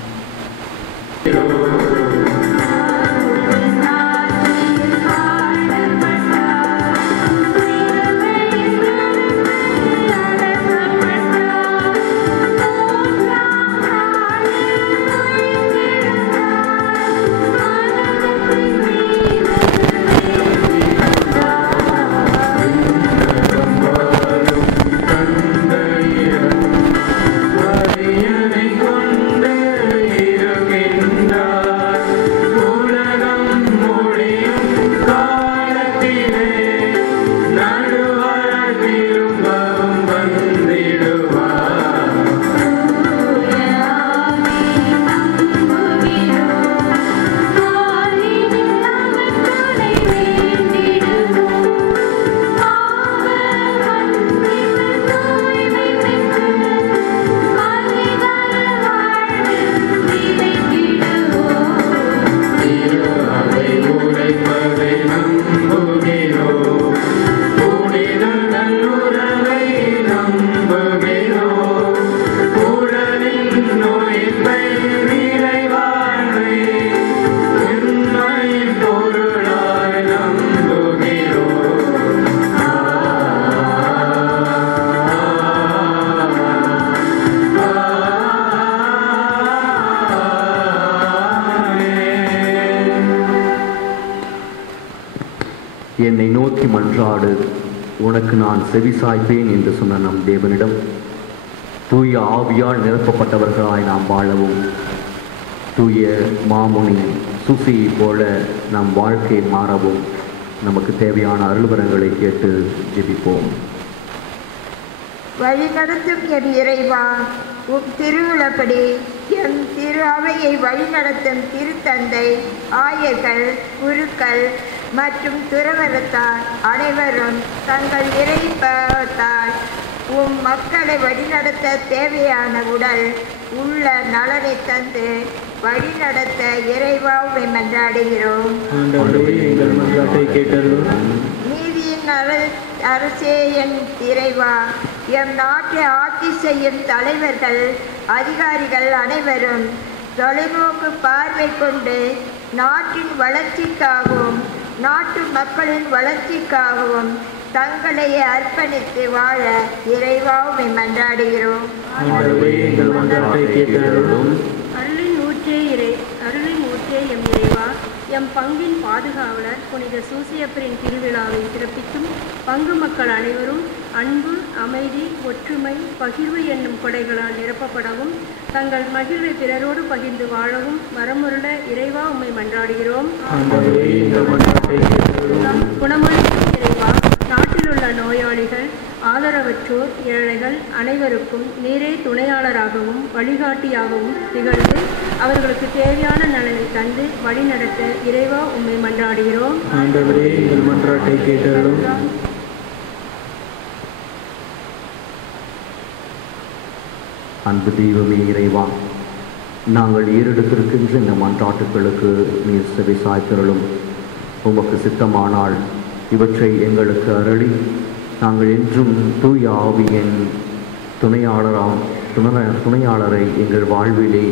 என்னை நோக்கி மன்றாடு, உனக்கு நான் செவிசாய்ப்பேன் என்று சொன்ன நம் தேவனிடம் தூய ஆவியால் நிரப்பப்பட்டவர்களாய் நாம் வாழவும், தூய மாமுனி சூசியை போல நம் வாழ்க்கை மாறவும் நமக்கு தேவையான அருள்வரங்களை கேட்டு ஜெபிப்போம். வழிநடத்தும் என் இறைவா, உம் திருவிழப்படி என் திரு அவையை வழிநடத்தும் திருத்தந்தை, ஆயர்கள், குருக்கள் மற்றும் துறவரத்தார் அனைவரும் தங்கள் இறைப்பத்தால் உம் மக்களை வழிநடத்த தேவையான உடல் உள்ள நலனை தந்து வழிநடத்த இறைவாவை மன்றாடுகிறோம். நீதியின் அரசே என் இறைவா, எம் நாட்டை ஆட்சி செய்யும் தலைவர்கள், அதிகாரிகள் அனைவரும் தொலைநோக்கு பார்வை கொண்டு நாட்டின் வளர்ச்சிக்காகவும் நாட்டு மக்களின் வளர்ச்சிக்காகவும் தங்களை அர்ப்பணித்து வாழ இறைவாவை மன்றாடுகிறோம். அருளின் ஊற்றே எம் இறைவா, எம் பங்கின் பாதுகாவலர் புனித சூசையப்பரின் திருவிழாவை சிறப்பிக்கும் பங்கு மக்கள் அனைவரும் அன்பு, அமைதி, ஒற்றுமை, பகிர்வு என்னும் கொடைகளால் நிரப்பப்படவும் தங்கள் மகிழ்வை பிறரோடு பகிர்ந்து வாழவும் வரமுருள இறைவா உம்மை மன்றாடுகிறோம். குணமளிக்கும் இறைவா, நாட்டிலுள்ள நோயாளிகள், ஆதரவற்றோர், ஏழைகள் அனைவருக்கும் நீரே துணையாளராகவும் வழிகாட்டியாகவும் திகழ்ந்து அவர்களுக்கு தேவையான நலனை தந்து வழிநடத்த இறைவா உம்மை மன்றாடுகிறோம். ஆண்டவரே, எங்கள் மன்றாட்டை கேட்டருளும். அன்பு தெய்வமே இறைவா, நாங்கள் ஏறெடுத்திருக்கின்ற இந்த மன்றாட்டுகளுக்கு நீர் செவி சாய்த்தருளும். உமக்கு சித்தமானால் இவற்றை எங்களுக்கு அருளி நாங்கள் என்றும் தூய ஆவியின் துணையாளரை எங்கள் வாழ்விலே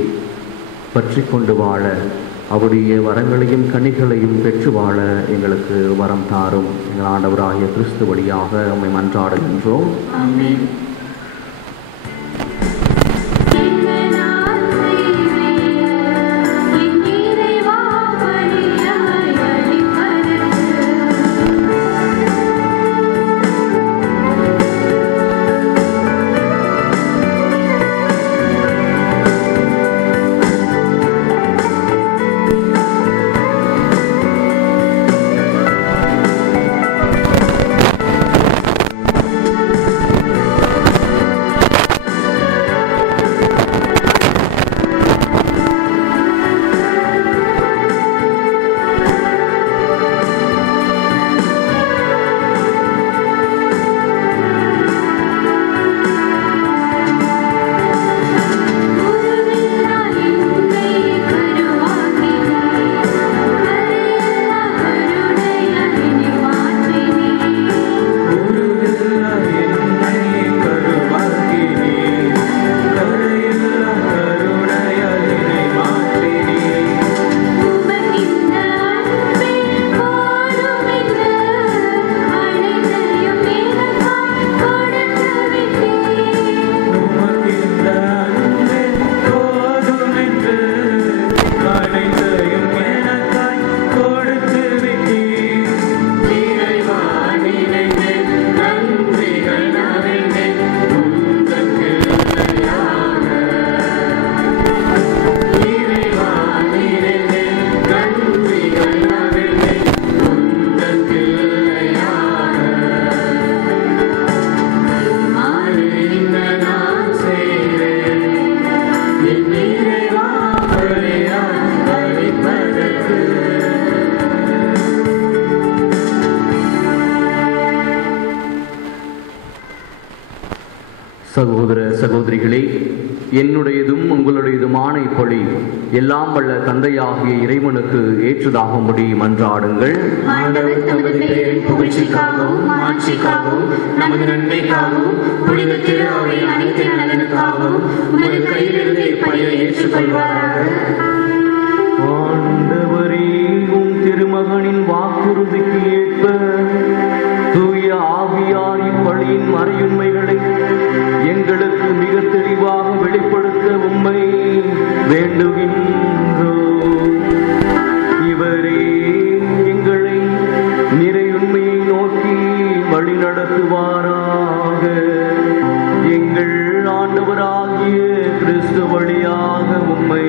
பற்றி கொண்டு வாழ, அவருடைய வரங்களையும் கனிகளையும் பெற்று வாழ எங்களுக்கு வரம் தாரும். எங்கள் ஆண்டவராகிய கிறிஸ்து வழியாக உம்மை மன்றாடுகின்றோம். ஆமென். சகோதர சகோதரிகளே, என்னுடையதும் உங்களுடையதுமான இப்பொழி எல்லாம் வல்ல தந்தையாகிய இறைவனுக்கு ஏற்றதாகும்படி மன்றாடுங்கள். ஆண்டவர் தமது பெயரின் புகழ்ச்சிக்காகவும் மாட்சிக்காகவும் நமது நன்மைக்காகவும் புனித திரு அவை அனைத்து நலனுக்காகவும் உமது கையிலிருந்து இப்பணியை ஏற்றுக்கொள்வாராக. ஆண்டவரே, உம் திருமகனின் வாக்குறுதிக்கு ஏற்ப தூய ஆவியார் இப்பழியின் மறையுண்மைகளை எங்களுக்கு மிக தெளிவாக வெளிப்படுத்த உம்மை வேண்டுகின்றோம். இவரே எங்களை நிறையுண்மையை நோக்கி வழிநடத்துவாராக. எங்கள் ஆண்டவராகிய கிறிஸ்து வழியாக உம்மை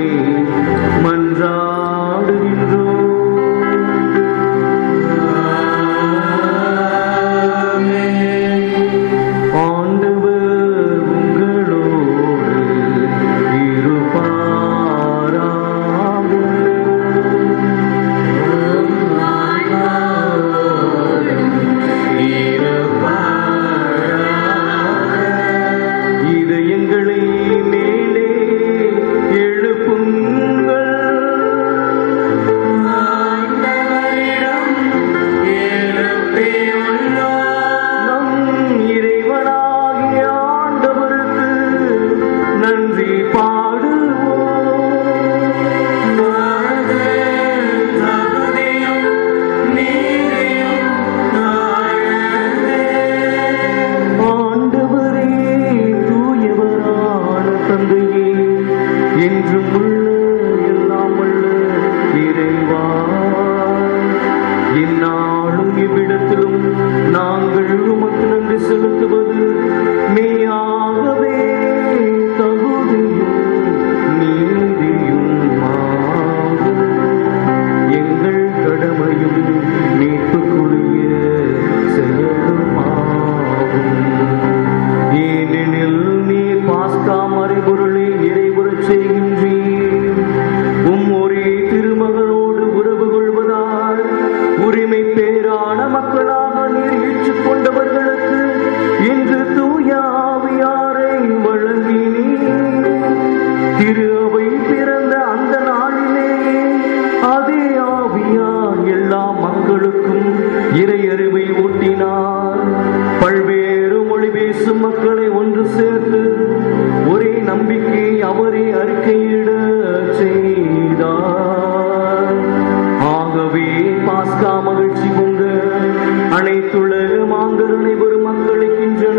அனைத்துலக மாங்கருணை பெறும் மக்களுக்கின்றன.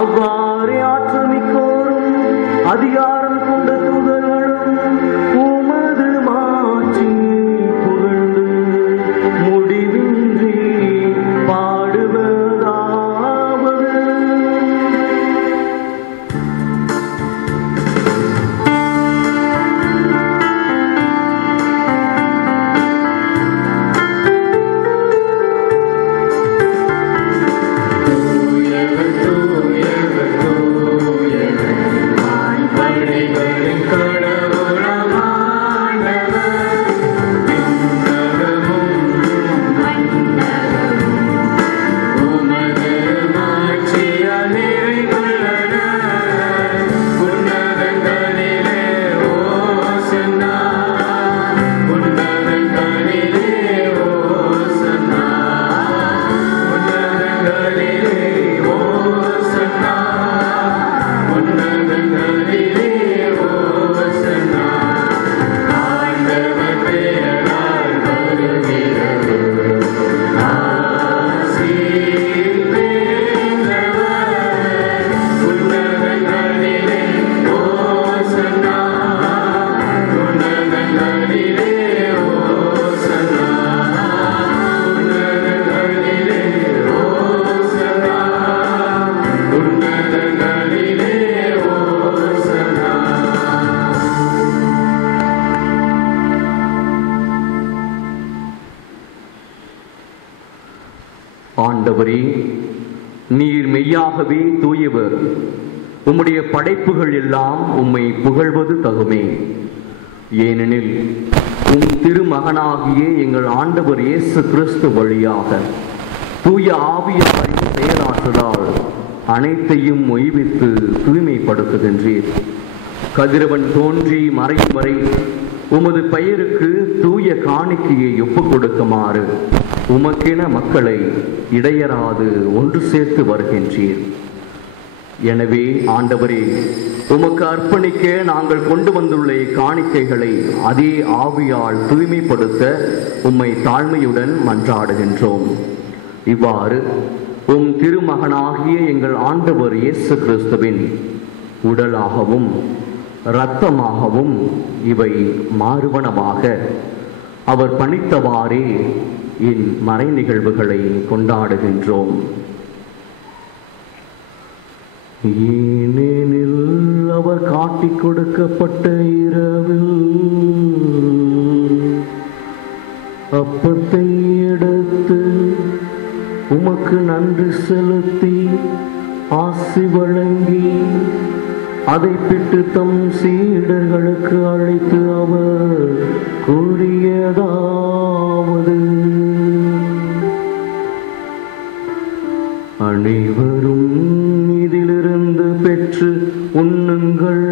அவ்வாறே ஆற்றமிக்கோரும் அதிகாரம் கொண்ட தூதர்களும் உமது மாட்சி புகழ்ந்து முடிவின்றி பாடுவதாவது. ஆண்டவரே, நீர் மெய்யாகவே தூயவர். உம்முடைய படைப்புகள் எல்லாம் உம்மை புகழ்வது தகுமே. ஏனெனில் உம் திருமகனாகிய எங்கள் ஆண்டவர் இயேசு கிறிஸ்து வழியாக தூய ஆவியாரின் செயலாற்றலால் அனைத்தையும் ஒய்வித்து தூய்மைப்படுத்துகின்றீர். கதிரவன் தோன்றி மறையும் வரை உமது பெயருக்கு தூய காணிக்கையை ஒப்புக் கொடுக்குமாறு உமக்கென மக்களை இடையராது ஒன்று சேர்த்து வருகின்றீர். எனவே ஆண்டவரே, உமக்கு அர்ப்பணிக்க நாங்கள் கொண்டு வந்துள்ள காணிக்கைகளை அதே ஆவியால் தூய்மைப்படுத்த உம்மை தாழ்மையுடன் மன்றாடுகின்றோம். இவ்வாறு உம் திருமகனாகிய எங்கள் ஆண்டவர் இயேசு கிறிஸ்துவின் உடலாகவும் இரத்தமாகவும் இவை மாறுவனமாக அவர் பணித்தவாறே இன் மறை நிகழ்வுகளை கொண்டாடுகின்றோம். ஏனெனில் அவர் காட்டிக் கொடுக்கப்பட்ட இரவில் அப்பத்தை எடுத்து உமக்கு நன்றி செலுத்தி ஆசி வழங்கி அதை பிட்டு தம் சீடர்களுக்கு அழைத்து அவர் கூறியதாவது: அனைவரும் இதிலிருந்து பெற்று உண்ணுங்கள்.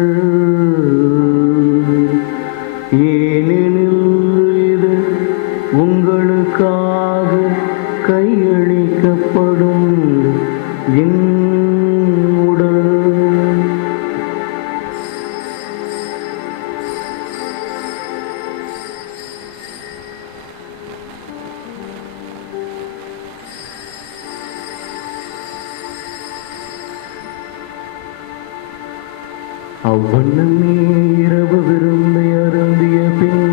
ஏனெனில் இது உங்களுக்காக கையளிக்கப்படும் என் உடல். அவ்வண்ணமே இரவு விருந்தை அருந்திய பின்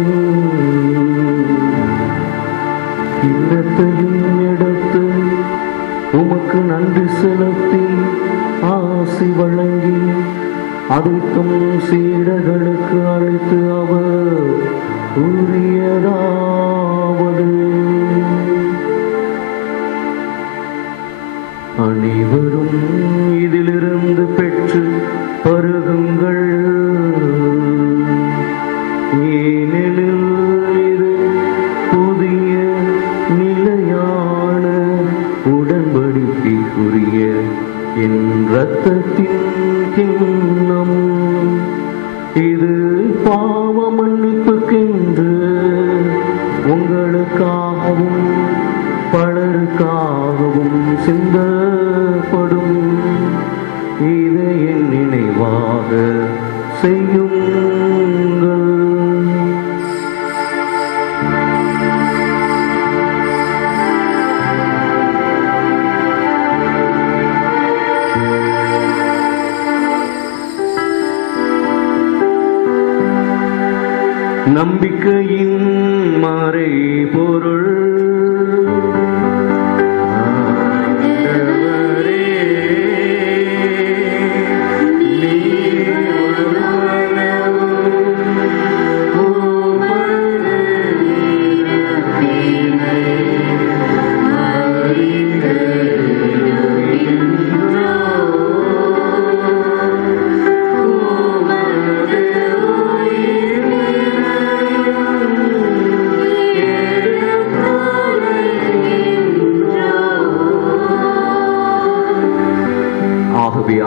கிண்ணத்தையும் எடுத்து உமக்கு நன்றி செலுத்தி ஆசி வழங்கி அதைத்தும் சீடர்களுக்கு அழைத்து அவர் கூறியதாவது: அனைவரும் இதிலிருந்து பெற்று பருகுங்கள். ஏனெனில் இது புதிய நிலையான உடன்படிக்கைக்குரிய என் இரத்தத்தின் கிண்ணம். இது பாவ மன்னிப்புக்கென்று உங்களுக்காகவும் பலருக்காகவும் சிந்தப்படும். இதை என் நினைவாக செய்யுங்கள். நம்பிக்கையின் மறை பொருள்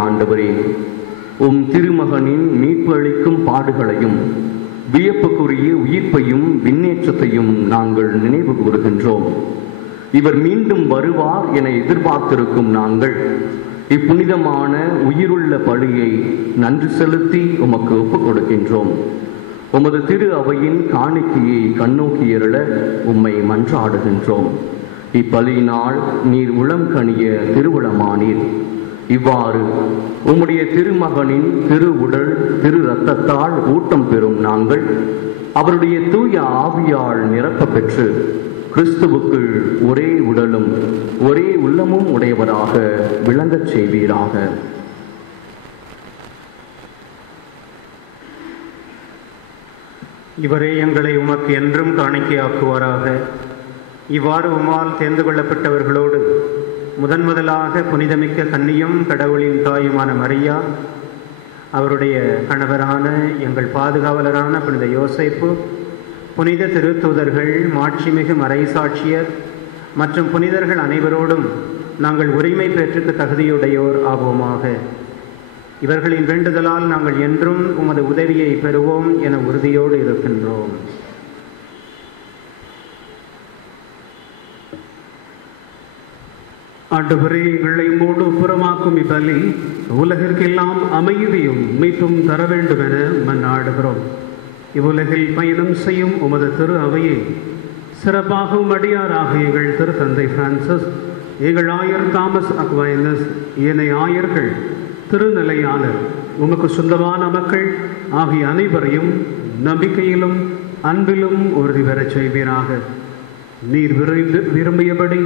ஆண்டவரே, உம் திருமகனின் மீட்பு அளிக்கும் பாடுகளையும் வியப்புக்குரிய உயிர்ப்பையும் விண்ணேற்றத்தையும் நாங்கள் நினைவு கூறுகின்றோம். இவர் மீண்டும் வருவார் என எதிர்பார்த்திருக்கும் நாங்கள் இப்புனிதமான உயிருள்ள பலியை நன்றி செலுத்தி உமக்கு ஒப்புக் கொடுக்கின்றோம். உமது திரு அவையின் காணிக்கையை கண்ணோக்கியருள உம்மை மன்றாடுகின்றோம். இப்பலியினால் நீர் உளம் கனிய திருவுளமானீர். இவ்வாறு உம்முடைய திருமகனின் திரு உடல் திரு இரத்தத்தால் ஊட்டம் பெறும் நாங்கள் அவருடைய தூய ஆவியால் நிரப்ப பெற்று கிறிஸ்துவுக்குள் ஒரே உடலும் ஒரே உள்ளமும் உடையவராக விளங்கச் செய்வீராக. இவரே எங்களை உமக்கு என்றும் காணிக்கையாக்குவாராக. இவ்வாறு உம்மால் தேர்ந்து கொள்ளப்பட்டவர்களோடு முதலாக புனிதமிக்க கன்னியும் கடவுளின் தாயுமான மரியா, அவருடைய கணவரான எங்கள் பாதுகாவலரான புனித யோசேப்பு, புனித திருத்தூதர்கள், மாட்சிமிகு மறைசாட்சியர் மற்றும் புனிதர்கள் அனைவரோடும் நாங்கள் உரிமை பெற்றுக்கு தகுதியுடையோர் ஆவோமாக. இவர்களின் வேண்டுதலால் நாங்கள் என்றும் உமது உதவியை பெறுவோம் என உறுதியோடு இருக்கின்றோம். ஆண்டவரே, எங்களை மூடு புறமாக்கும் இப்பலி உலகிற்கெல்லாம் அமைதியும் மீட்பும் தர வேண்டும் என மன்றாடுகிறோம். இவ்வுலகில் பயணம் செய்யும் உமது திரு அவையை சிறப்பாகவும் அடியாராக எங்கள் திரு தந்தை பிரான்சிஸ், எங்கள் ஆயர் தாமஸ் அக்வைனஸ், ஏனைய ஆயர்கள், திருநிலையாளர், உமக்கு சொந்தமான மக்கள் ஆகிய அனைவரையும் நம்பிக்கையிலும் அன்பிலும் உறுதி பெறச் செய்வீராக. நீர் விரும்பியபடி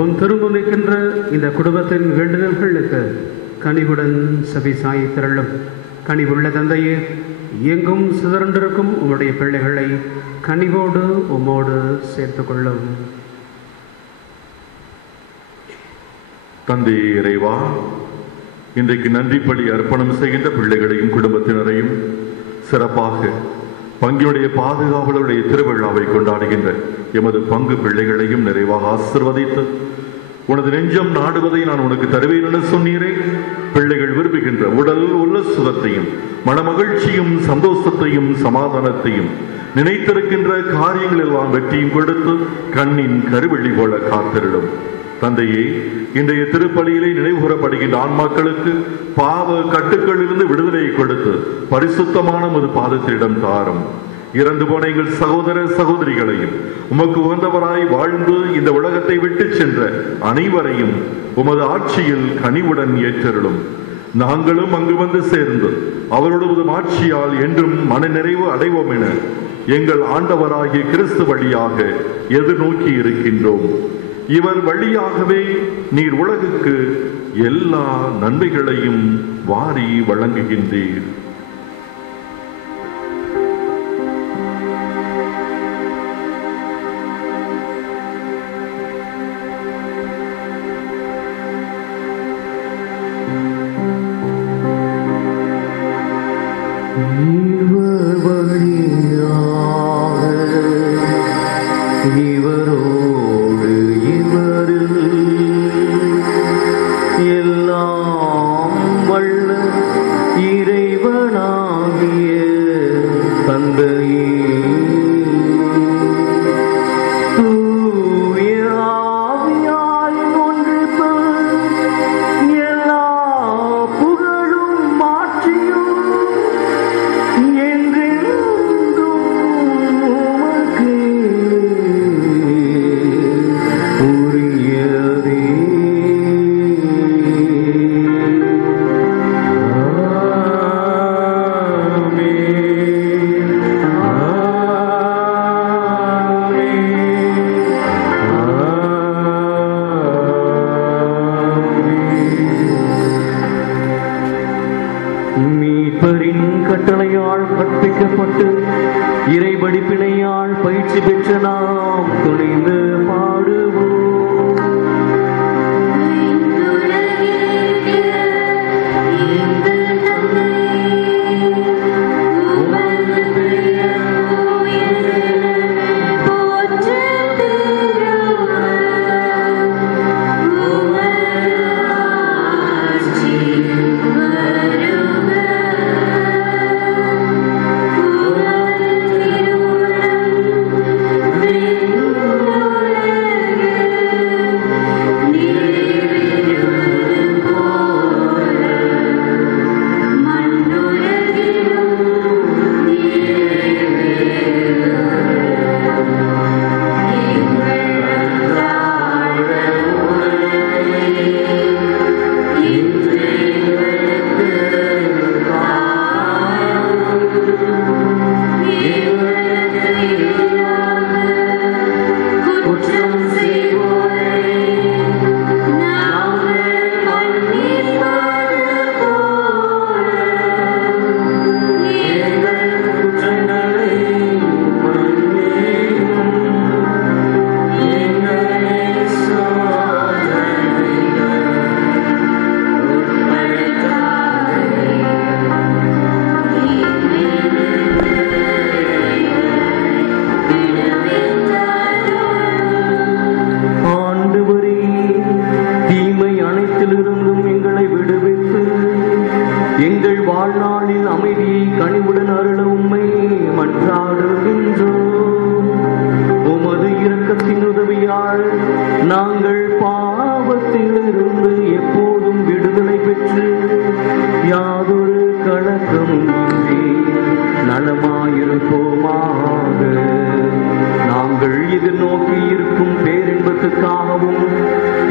உம் திருமுனைக்கின்ற இந்த குடும்பத்தின் வேண்டுதல்களுக்கு கனிவுடன் செவிசாய் திரளும். கனிவுள்ள தந்தையே, எங்கும் சிதறண்டிருக்கும் உம்முடைய பிள்ளைகளை கனிவோடு உம்மோடு சேர்த்து கொள்ளும். தந்தை இறைவா, இன்றைக்கு நன்றிப்பலி அர்ப்பணம் செய்கின்ற பிள்ளைகளையும் குடும்பத்தினரையும் சிறப்பாக பங்கினுடைய பாதுகாவலருடைய திருவிழாவை கொண்டாடுகின்ற எமது பங்கு பிள்ளைகளையும் நிறைவாக ஆசிர்வதித்து, உனது நெஞ்சம் நாடுவதை நான் உனக்கு தருவேன் என சொன்னீரே. பிள்ளைகள் விரும்புகின்ற உடல் உள்ள சுகத்தையும் மனமகிழ்ச்சியும் சந்தோஷத்தையும் சமாதானத்தையும் நினைத்திருக்கின்ற காரியங்கள் எல்லாம் வெற்றியும் கொடுத்து கண்ணின் கருவெள்ளி போல காத்திருடும். தந்தையே, இன்றைய திருப்பலியிலே நினைவுகூரப்படுகின்ற ஆன்மாக்களுக்கு பாவ கட்டுக்களிலிருந்து விடுதலை கொடுத்து பரிசுத்தமான ஒரு பாதத்திடம் தாரும். இறந்து போன எங்கள் சகோதர சகோதரிகளையும் உமக்கு உகந்தவராய் வாழ்ந்து இந்த உலகத்தை விட்டு சென்ற அனைவரையும் உமது ஆட்சியில் கனிவுடன் ஏற்றருளும். நாங்களும் அங்கு வந்து சேர்ந்து அவரோடு உமது ஆட்சியால் என்றும் மன நிறைவு அடைவோம் என எங்கள் ஆண்டவராகிய கிறிஸ்து வழியாக எதிர்நோக்கி இருக்கின்றோம். இவர் வழியாகவே நீர் உலகுக்கு எல்லா நன்மைகளையும் வாரி வழங்குகின்றீர்.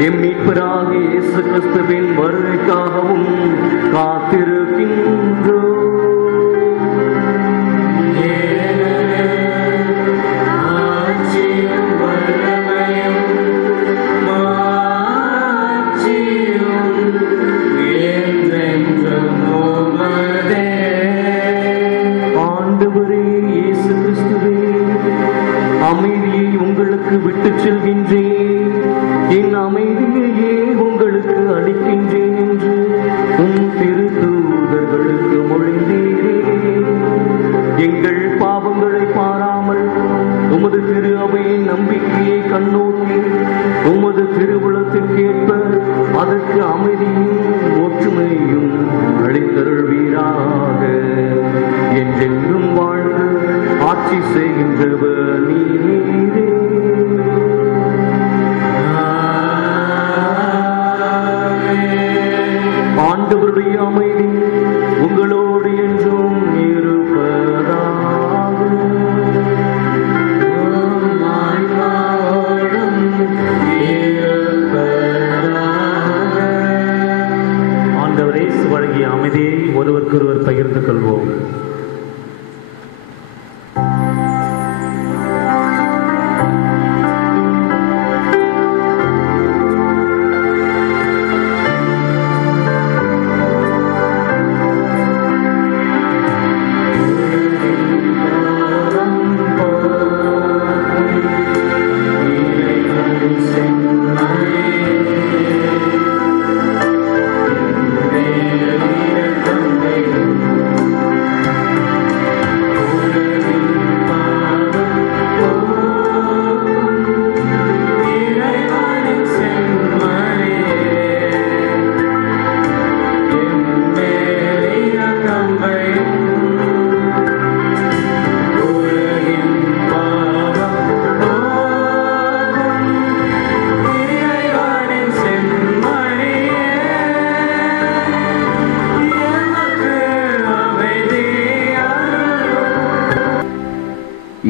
எம் மீட்பராகிய இயேசு கிறிஸ்துவின் வருகைக்காகவும் காத்திருக்கின்றோம். அமைதியை உங்களுக்கு விட்டுச் செல்கின்றேன், என் அமைதியையே உங்களுக்கு அளிக்கின்றேன் என்று உம் திருத்தூதர்களுக்கு மொழிந்தீரே. எங்கள் பாவங்களை பாராமல் உமது திரு அவையின் நம்பிக்கையை கண்ணோக்கி உமது திருவுளத்திற்கேற்ப அதற்கு அமைதியும் ஒற்றுமையும் அளித்தருள்வீராக. என்றென்றும் வாழ்ந்து ஆட்சி செய்கின்றவர் நீரே. ஆண்டவருடைய அமைதி உங்களோடு என்றும் இருப்பதாக. ஆண்டவர் இயேசு வழங்கிய அமைதியை ஒருவருக்கொருவர் பகிர்ந்து கொள்வோம்.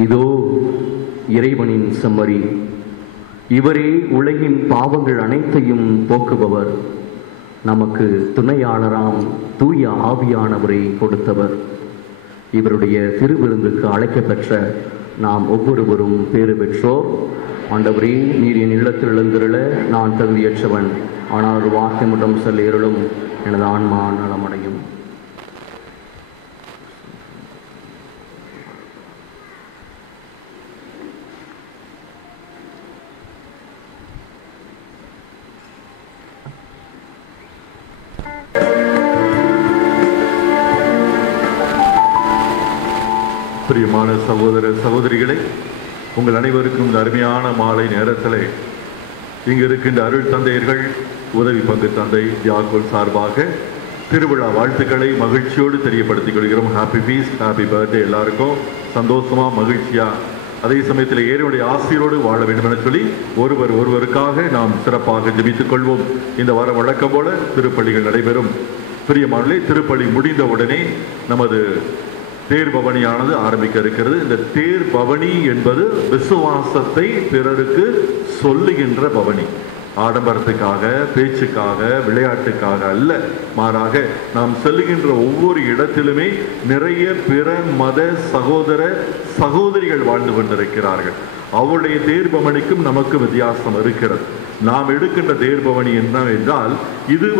இதோ இறைவனின் செம்மறி, இவரே உலகின் பாவங்கள் அனைத்தையும் போக்குபவர். நமக்கு துணையாளராம் தூய ஆவியானவரை கொடுத்தவர். இவருடைய திருவிருந்துக்கு அழைக்கப்பெற்ற நாம் ஒவ்வொருவரும் பேறு பெற்றோர். ஆண்டவரே, நீர் என் இல்லத்தில் எழுந்திருள நான் தகுதியற்றவன், ஆனால் ஒரு வார்த்தை மட்டும் சொல்ல இருளும் எனது ஆன்மா நலமடையும். பிரியமான சகோதர சகோதரிகளே, உங்கள் அனைவருக்கும் இந்த அருமையான மாலை நேரத்திலே இங்கு இருக்கின்ற அருள் தந்தையர்கள், உதவி பங்கு தந்தை தியாகோல் சார்பாக திருவிழா வாழ்த்துக்களை மகிழ்ச்சியோடு தெரியப்படுத்திக் கொள்கிறோம். Happy feast, happy birthday. எல்லாருக்கும் சந்தோஷமா மகிழ்ச்சியா அதே சமயத்தில் இறைவனுடைய ஆசீரோடு வாழ வேண்டும் என சொல்லி ஒருவருக்காக நாம் சிறப்பாக ஜெபித்துக் கொள்வோம். இந்த வாரம் வழக்கம் போல திருப்பலிகள் நடைபெறும். பிரியமானவர்களே, திருப்பலி முடிந்த உடனே நமது தேர் பவனியானது ஆரம்பிக்க இருக்கிறது. இந்த தேர் பவனி என்பது விசுவாசத்தை பிறருக்கு சொல்லுகின்ற பவனி. ஆடம்பரத்துக்காக, பேச்சுக்காக, விளையாட்டுக்காக அல்ல, மாறாக நாம் செல்லுகின்ற ஒவ்வொரு இடத்திலுமே நிறைய பிற மத சகோதர சகோதரிகள் வாழ்ந்து கொண்டிருக்கிறார்கள். அவருடைய தேர்பவனிக்கும் நமக்கு வித்தியாசம் இருக்கிறது. நாம் எடுக்கின்ற தேர்பவனி என்னவென்றால், இது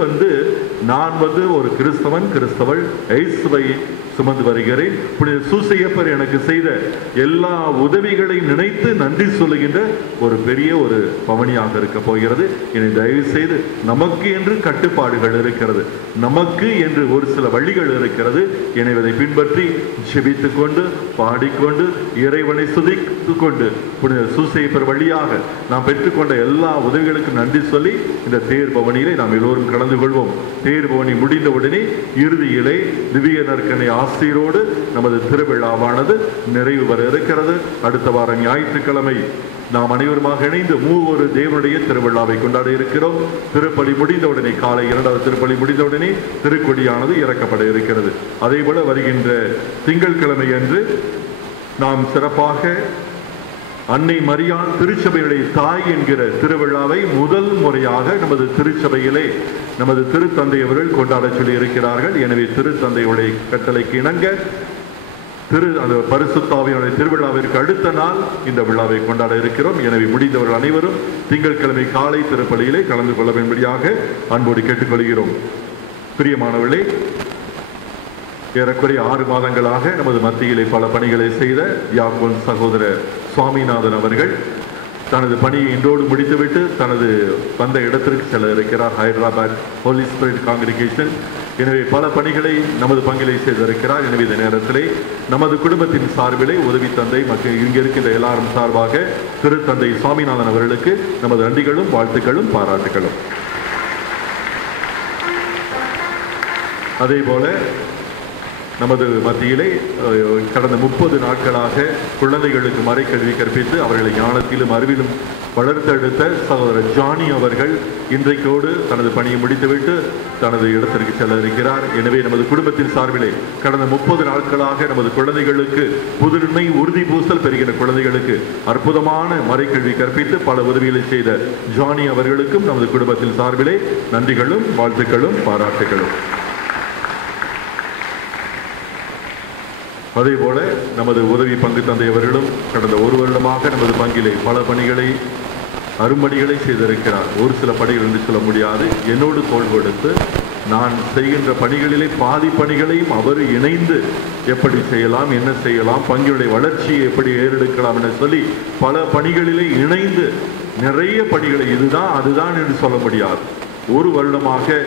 நான் ஒரு கிறிஸ்தவள், இயேசுவை சுமந்து வருகிறேன், புனித சூசையப்பர் எனக்கு செய்த எல்லா உதவிகளையும் நினைத்து நன்றி சொல்லுகின்ற ஒரு பெரிய ஒரு பவனியாக இருக்க போகிறது. இனி தயவு செய்து, நமக்கு என்று கட்டுப்பாடுகள் இருக்கிறது, நமக்கு என்று ஒரு சில வழிகள் இருக்கிறது. எனவே அதை பின்பற்றி ஜெபித்துக் கொண்டு, பாடிக்கொண்டு, இறைவனை சுதித்துக் கொண்டு, புனித சூசையப்பர் வழியாக நாம் பெற்றுக்கொண்ட எல்லா உதவிகளுக்கும் நன்றி சொல்லி இந்த தேர் பவனியிலே நாம் எல்லோரும் கலந்து கொள்வோம். தேர் பவனி முடிந்தவுடனே இறுதியிலே திவ்ய நற்கனை ஆசீரோடு நமது திருவிழாவானது நிறைவு வர இருக்கிறது. அடுத்த வாரம் ஞாயிற்றுக்கிழமை நாம் அனைவருமாக இணைந்து மூவொரு தேவனுடைய திருவிழாவை கொண்டாட இருக்கிறோம். திருப்பலி முடிந்தவுடனே, காலை 2வது திருப்பலி முடிந்தவுடனே திருக்கொடியானது இறக்கப்பட இருக்கிறது. அதேபோல வருகின்ற திங்கட்கிழமை அன்று நாம் சிறப்பாக அன்னை மரியாள் திருச்சபையுடைய தாய் என்கிற திருவிழாவை முதல் முறையாக நமது திருச்சபையிலே நமது திருத்தந்தை அவர்கள் கொண்டாட சொல்லி இருக்கிறார்கள். எனவே திருத்தந்தையுடைய கட்டளைக்கு இணங்க அந்த பரிசுத்தாவினுடைய திருவிழாவிற்கு அடுத்த நாள் இந்த விழாவை கொண்டாட இருக்கிறோம். எனவே முடிந்தவர்கள் அனைவரும் திங்கட்கிழமை காலை திருப்பலியிலே கலந்து கொள்ள வேண்டும்படியாக அன்போடு கேட்டுக்கொள்கிறோம். பிரியமானவர்களே, ஏறக்குறைய 6 மாதங்களாக நமது மத்தியிலே பல பணிகளை செய்த யாக்கோன் சகோதரர் சுவாமிநாதன் அவர்கள் தனது பணியை இன்றோடு முடித்துவிட்டு தனது வந்த இடத்திற்கு செல்ல இருக்கிறார், ஹைதராபாத் ஹோலி ஸ்பிரிட் காங்கிரிகேஷன். எனவே பல பணிகளை நமது பங்கிலே செய்திருக்கிறார். எனவே இந்த நேரத்திலே நமது குடும்பத்தின் சார்பிலே உதவி தந்தை மற்றும் இங்கே இருக்கின்ற எல்லாரும் சார்பாக திருத்தந்தை சுவாமிநாதன் அவர்களுக்கு நமது நன்றிகளும் வாழ்த்துக்களும் பாராட்டுகளும். அதே போல நமது மத்தியிலே கடந்த 30 நாட்களாக குழந்தைகளுக்கு மறைக்கல்வி கற்பித்து அவர்களை ஞானத்திலும் அறிவிலும் வளர்த்தெடுத்த சகோதரர் ஜானி அவர்கள் இன்றைக்கோடு தனது பணியை முடித்துவிட்டு தனது இடத்திற்கு செல்ல இருக்கிறார். எனவே நமது குடும்பத்தின் சார்பிலே கடந்த 30 நாட்களாக நமது குழந்தைகளுக்கு புதுமை உறுதி பூசல் பெறுகிற குழந்தைகளுக்கு அற்புதமான மறைக்கல்வி கற்பித்து பல உதவிகளை செய்த ஜானி அவர்களுக்கும் நமது குடும்பத்தின் சார்பிலே நன்றிகளும் வாழ்த்துக்களும் பாராட்டுகளும். அதே போல நமது உதவி பங்கு தந்தை அவர்களும் கடந்த 1 வருடமாக நமது பங்கிலே பல பணிகளை அரும்பணிகளை செய்திருக்கிறார். ஒரு சில பணிகள் என்று சொல்ல முடியாது. என்னோடு தோள் கொடுத்து நான் செய்கின்ற பணிகளிலே பாதி பணிகளையும் அவர் இணைந்து எப்படி செய்யலாம், என்ன செய்யலாம், பங்குடைய வளர்ச்சியை எப்படி ஏறெடுக்கலாம் என சொல்லி பல பணிகளிலே இணைந்து நிறைய பணிகளை இதுதான் அதுதான் என்று சொல்ல முடியாது. 1 வருடமாக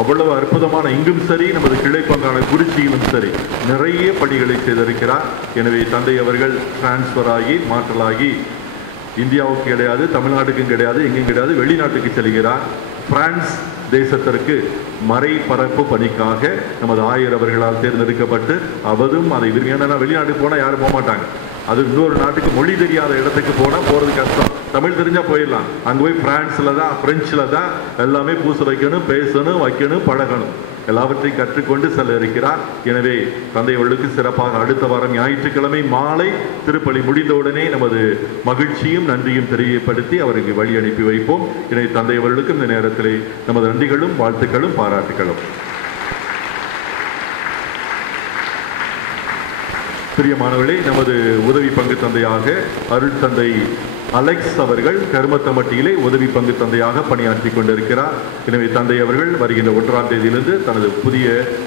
அவ்வளவு அற்புதமான இங்கும் சரி நமது கிளை பங்கான குறிச்சியிலும் சரி நிறைய பணிகளை செய்திருக்கிறார். எனவே தந்தை அவர்கள் டிரான்ஸ்பர் ஆகி மாற்றலாகி இந்தியாவுக்கு கிடையாது, தமிழ்நாட்டுக்கும் கிடையாது, எங்கும் கிடையாது, வெளிநாட்டுக்கு செல்கிறார். பிரான்ஸ் தேசத்திற்கு மறை பரப்பு பணிக்காக நமது ஆயர் அவர்களால் தேர்ந்தெடுக்கப்பட்டு அவரும் அதை ஏன்னா வெளிநாட்டுக்கு போனால் யாரும் போக மாட்டாங்க. அது இன்னொரு நாட்டுக்கு மொழி தெரியாத இடத்துக்கு போனால் போகிறது கஷ்டம். தமிழ் தெரிஞ்சால் போயிடலாம். அங்கே போய் பிரான்ஸில் தான் பிரெஞ்சில் தான் எல்லாமே பூச வைக்கணும், பேசணும், வைக்கணும், பழகணும், எல்லாவற்றையும் கற்றுக்கொண்டு செல்ல இருக்கிறார். எனவே தந்தை அவர்களுக்கு சிறப்பாக அடுத்த வாரம் ஞாயிற்றுக்கிழமை மாலை திருப்பலி முடிந்தவுடனே நமது மகிழ்ச்சியும் நன்றியும் தெரியப்படுத்தி அவருக்கு வழி அனுப்பி வைப்போம். எனவே தந்தை அவர்களுக்கும் இந்த நேரத்திலே நமது நன்றிகளும் வாழ்த்துக்களும் பாராட்டுகளும். பிரியமானவர்களே, நமது உதவி பங்கு தந்தையாக அருள் தந்தை அலெக்ஸ் அவர்கள் கருமத்தமட்டியிலே உதவி பங்கு தந்தையாக பணியாற்றி கொண்டிருக்கிறார். எனவே தந்தை அவர்கள் வருகின்ற 1ஆம் தேதியிலிருந்து தனது புதிய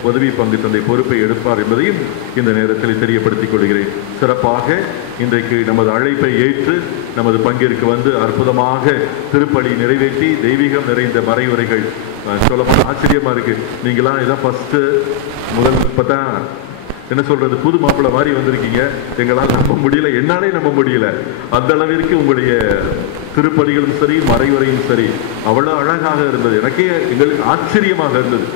உதவி பங்கு தந்தை பொறுப்பை எடுப்பார் என்பதையும் இந்த நேரத்தில் தெரியப்படுத்திக் கொள்கிறேன். சிறப்பாக இன்றைக்கு நமது அழைப்பை ஏற்று நமது பங்கிற்கு வந்து அற்புதமாக திருப்பலி நிறைவேற்றி தெய்வீகம் நிறைந்த மறைவுரைகள் சொல்லப்போனால் ஆச்சரியமா இருக்கு. நீங்களாம் இதான் ஃபர்ஸ்ட் முதல் இப்பதான் என்ன சொல்றது, புது மாப்பிள்ளை மாதிரி வந்திருக்கீங்க. எங்களால் நம்ப முடியல, என்னாலே நம்ப முடியல. அந்த அளவிற்கு உங்களுடைய திருப்பலிகளும் சரி மறைவுரையும் சரி அவ்வளவு அழகாக இருந்தது. எனக்கே எங்களுக்கு ஆச்சரியமாக இருந்தது.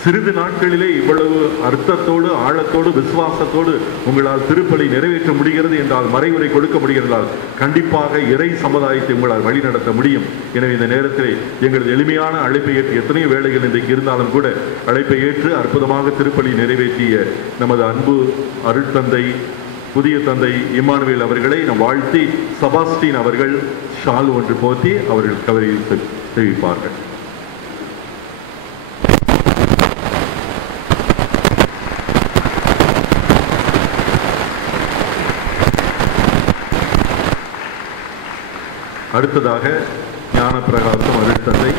சிறிது நாட்களிலே இவ்வளவு அர்த்தத்தோடு ஆழத்தோடு விசுவாசத்தோடு உங்களால் திருப்பலி நிறைவேற்ற முடிகிறது என்றால், மறைவுரை கொடுக்க முடிகிறதால் கண்டிப்பாக இறை சமுதாயத்தை உங்களால் வழிநடத்த முடியும். எனவே இந்த நேரத்தில் எங்களது எளிமையான அழைப்பை ஏற்று எத்தனையோ வேலைகள் இன்றைக்கு இருந்தாலும் கூட அழைப்பை ஏற்று அற்புதமாக திருப்பலி நிறைவேற்றிய நமது அன்பு அருட்தந்தை புதிய தந்தை இம்மானுவேல் அவர்களை நாம் வாழ்த்தி செபாஸ்டின் அவர்கள் ஷால் ஒன்று போத்தி அவர்கள் கவலையை தெரிவிப்பார்கள். அடுத்ததாக ஞானப்பிரகாசம் அருட்தந்தை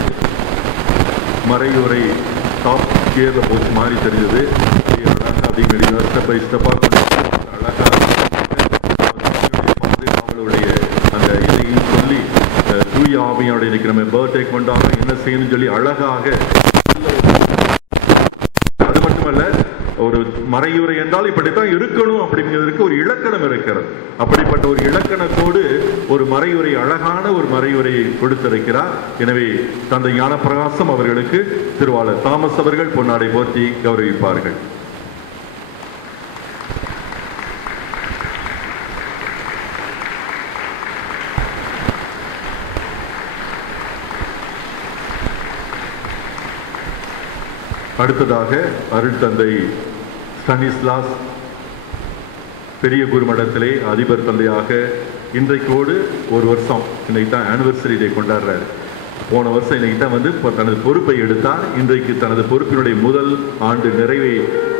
மறையுரை டாப் கியரில் போச்சு மாறி தெரிஞ்சது. அப்படிங்கிற ஸ்டெப் பை ஸ்டெப்பாக அழகாக அவளுடைய அந்த இதையும் சொல்லி தூய ஆவியோட இன்னைக்கு நம்ம பர்த்டே கொண்டாடுறோம் என்ன செய்யணும்னு சொல்லி அழகாக. அது மட்டுமல்ல, ஒரு மறையுரை என்றால் இப்படித்தான் இருக்கணும் அப்படிங்கிறதுக்கு ஒரு இலக்கணம் இருக்கிறது. அப்படிப்பட்ட ஒரு இலக்கணத்தோடு ஒரு மறையுரை, அழகான ஒரு மறையுரையை கொடுத்திருக்கிறார். எனவே தந்தை ஞானப்பிரகாசம் அவர்களுக்கு திருவாளர் தாமஸ் அவர்கள் பொன்னாடை போர்த்தி கௌரவிப்பார்கள். அடுத்ததாக அருள் தந்தை ஸ்டானிஸ்லாஸ் பெரிய குருமடத்திலே அதிபர் தந்தையாக இன்றைக்கோடு ஒரு வருஷம். இன்னைக்கு தான் ஆனிவர்சரி டே கொண்டாடுறாரு. போன வருஷம் இன்னைக்கு தான் வந்து தனது பொறுப்பை எடுத்தார். இன்றைக்கு தனது பொறுப்பினுடைய முதல் ஆண்டு நிறைவை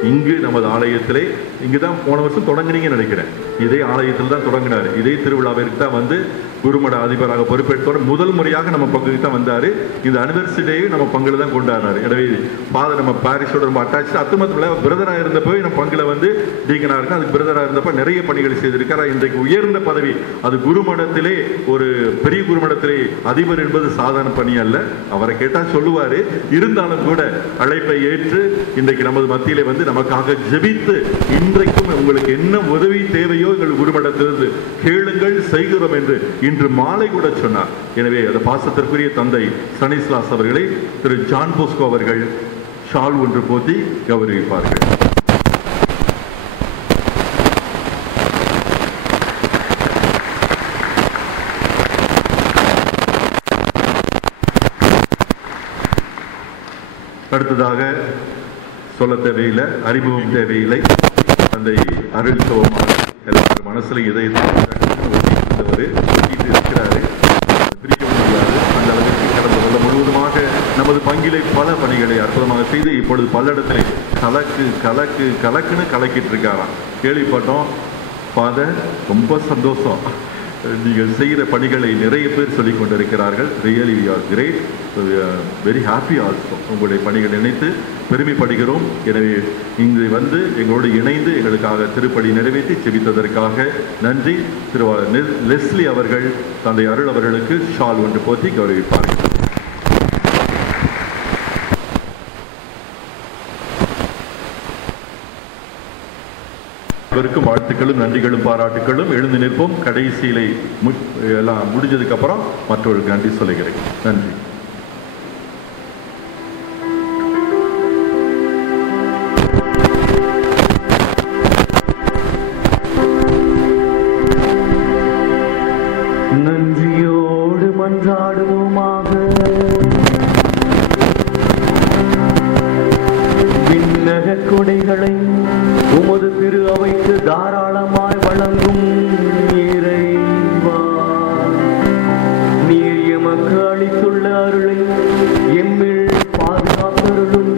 இங்கு நமது ஆலயத்திலே, இங்கு தான் போன வருஷம் தொடங்கினீங்கன்னு நினைக்கிறேன். இதே ஆலயத்தில் தான் தொடங்கினார். இதே திருவிழாவிற்கு தான் வந்து குருமட அதிபராக பொறுப்பேற்றோட முதல் முறையாக நம்ம பங்குக்கு தான் வந்தார். இந்த அனிவர்சரியை நம்ம பங்கில் தான் கொண்டாடினார். எனவே ஃபாதர் நம்ம பாரிஷோட ரொம்ப அட்டாச்சு. அத்துமத்தில் பிரதராக இருந்தப்போ நம்ம பங்கில் வந்து டீக்கனாக இருக்கும். அதுக்கு பிரதராக இருந்தப்போ நிறைய பணிகளை செய்திருக்கார். இன்றைக்கு உயர்ந்த பதவி, அது குருமடத்திலே ஒரு பெரிய குருமடத்திலே அதிபர் என்பது சாதாரண பணி அல்ல. அவரை கேட்டால் சொல்லுவார். இருந்தாலும் கூட அழைப்பை ஏற்று இன்றைக்கு நமது மத்தியிலே வந்து நமக்காக ஜெபித்து, இன்றைக்கும் உங்களுக்கு என்ன உதவி தேவையோ எங்கள் குருமடத்திலிருந்து கேளுங்கள், செய்கிறோம் என்று இன்று மாலை கூட சொன்னார். எனவே அந்த பாசத்திற்குரிய தந்தை ஸ்டானிஸ்லாஸ் அவர்களை திரு ஜான் போஸ்கோ அவர்கள் ஷால் ஒன்று போத்தி கௌரவிப்பார்கள். அடுத்ததாக சொல்ல தேவையில்லை, அறிமுகம் தேவையில்லை. தந்தை அருள் சோமார் எல்லாரும் மனசுல இதயத்தவர் இருக்கிறாரு. பிரிக்க முடியாது. அந்த அளவிற்கு கடந்த வருடம் முழுவதுமாக நமது பங்கிலே பல பணிகளை அற்புதமாக செய்து இப்பொழுது பல்லடத்திலே கலக்குன்னு கலக்கிட்டு இருக்காராம். கேள்விப்பட்டோம். ஃபாதர் ரொம்ப சந்தோஷம், நீங்கள் செய்கிற பணிகளை நிறைய பேர் சொல்லிக் கொண்டிருக்கிறார்கள். Really we are great, very happy also. உங்களுடைய பணிகளை நினைத்து பெருமைப்படுகிறோம். எனவே இங்கு வந்து எங்களோடு இணைந்து எங்களுக்காக திருப்படி நிறைவேற்றி செபித்ததற்காக நன்றி. திருவாளர் லெஸ்லி அவர்கள் தந்தை அருள் அவர்களுக்கு ஷால் ஒன்று போத்தி கௌரவிப்பார்கள். அனைவருக்கும் வாழ்த்துக்களும் நன்றிகளும் பாராட்டுகளும். எழுந்து நிற்போம். கடைசியிலே எல்லாம் முடிஞ்சதுக்கு அப்புறம் மற்றவர்களுக்கு நன்றி சொல்லுகிறேன். நன்றி. நன்றியோடு மன்றாடுவோமாக. விண்ணக கொடைகளை உமது திரு அவைக்கு தாராளமாய் வழங்கும் இறைவா, நீர் எமக்கு அளித்துள்ள அருளை எம்மில் பாதுகாத்தருளும்.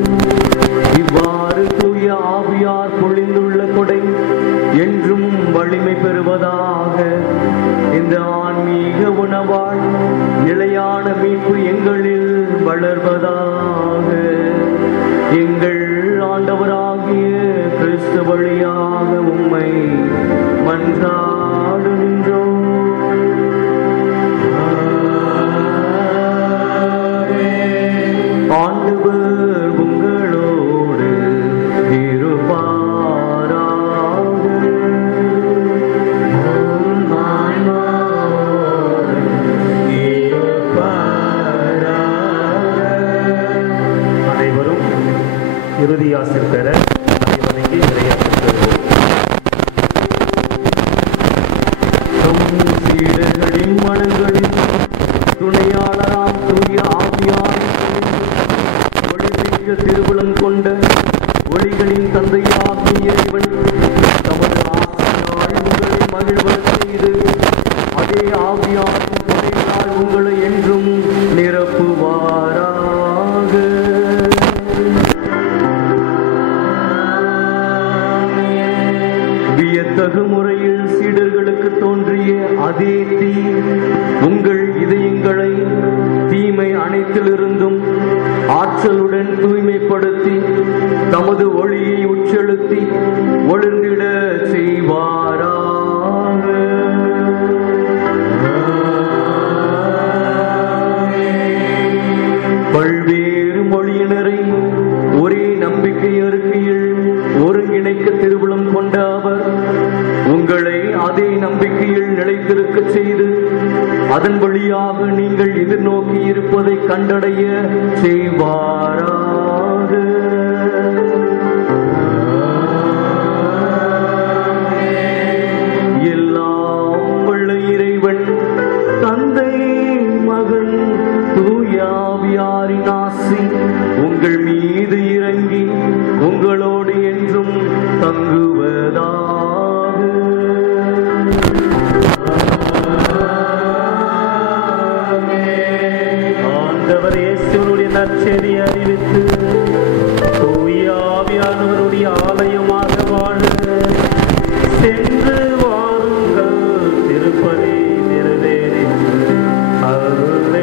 இவ்வாறு தூய ஆவியார் பொழிந்துள்ள கொடை என்றும் வலிமை பெறுவதாக. இந்த ஆன்மீக உணவால் நிலையான மீட்பு எங்களில் வளர்வதாக. எங்கள் ஆண்டவராகிய கிறிஸ்து வழியாக உம்மை மன்றாடுகின்றோம். ஆண்டவர் உங்களோடு இருப்பாராக. அனைவரும் இறுதி ஆசிர் பெற அனைவருக்கு இறையாற்றுவோம். சீடர்களின் மனங்களில் துணையாளராம் தூய ஆவியார் ஒளிமிக்க திருவுளம் கொண்ட ஒளிகளின் தந்தையாகிய இறைவன் தமது ஆசியால் உங்களை மகிழ்வர செய்து அதே ஆவியாரின் துணையால் உங்களை என்றும் நிரப்புவாராக. வியத்தகு முறையில் சீடர்களுக்கு தோன்றிய அதே தீ உங்கள் இதயங்களை தீமை அனைத்திலிருந்தும் ஆற்றலுடன் தூய்மைப்படுத்தி தமது ஒளியை உட்செலுத்தி ஒளிர்ந்திட செய்வாராக. பல்வேறு மொழியினரை ஒரே நம்பிக்கை அறிக்கையில் ஒருங்கிணைக்க திருவுளம் கொண்ட அவர் உங்களை அதே நம்பிக்கையில் நிலைத்திருக்க செய்து அதன் வழியாக நீங்கள் எதிர்நோக்கி இருப்பதை கண்டடைய செய்வாராக. எல்லாம் வல்ல இறைவன் தந்தை மகன் தூய ஆவியாரின் ஆசி உங்கள் மீது இறங்கி உங்களோடு என்றும் தங்குவதாக. ஆண்டவர் இயேசுவினுடைய நற்செய்தி அறிவித்து தூய ஆவியானவருடைய ஆலயமாக வாழ சென்று வாருங்கள். திருப்பலி நிறைவேறிற்று. அல்லேலூயா,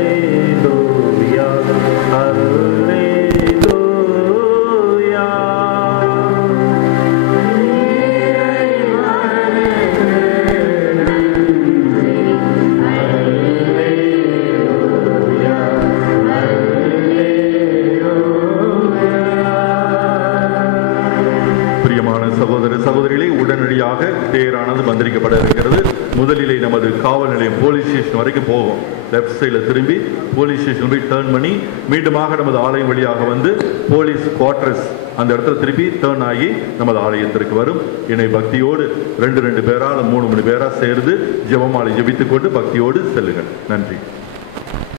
அல்லேலூயா. பிரியமான சகோதர சகோதரிகளை, உடனடியாக தேரானது மந்திரிக்கப்பட இருக்கிறது. முதலிலே நமது காவல் நிலையம் போலீஸ் ஸ்டேஷன் வரைக்கும் போகும். லெஃப்ட் சைடில் திரும்பி போலீஸ் ஸ்டேஷன் போய் டேர்ன் பண்ணி மீண்டுமாக நமது ஆலயம் வழியாக வந்து போலீஸ் குவார்டர்ஸ் அந்த இடத்துல திருப்பி டேர்ன் ஆகி நமது ஆலயத்திற்கு வரும். இணை பக்தியோடு 2 பேரால் 3 பேரா சேர்ந்து ஜெபமாலை ஜெபித்துக் கொண்டு பக்தியோடு செல்லுங்கள். நன்றி.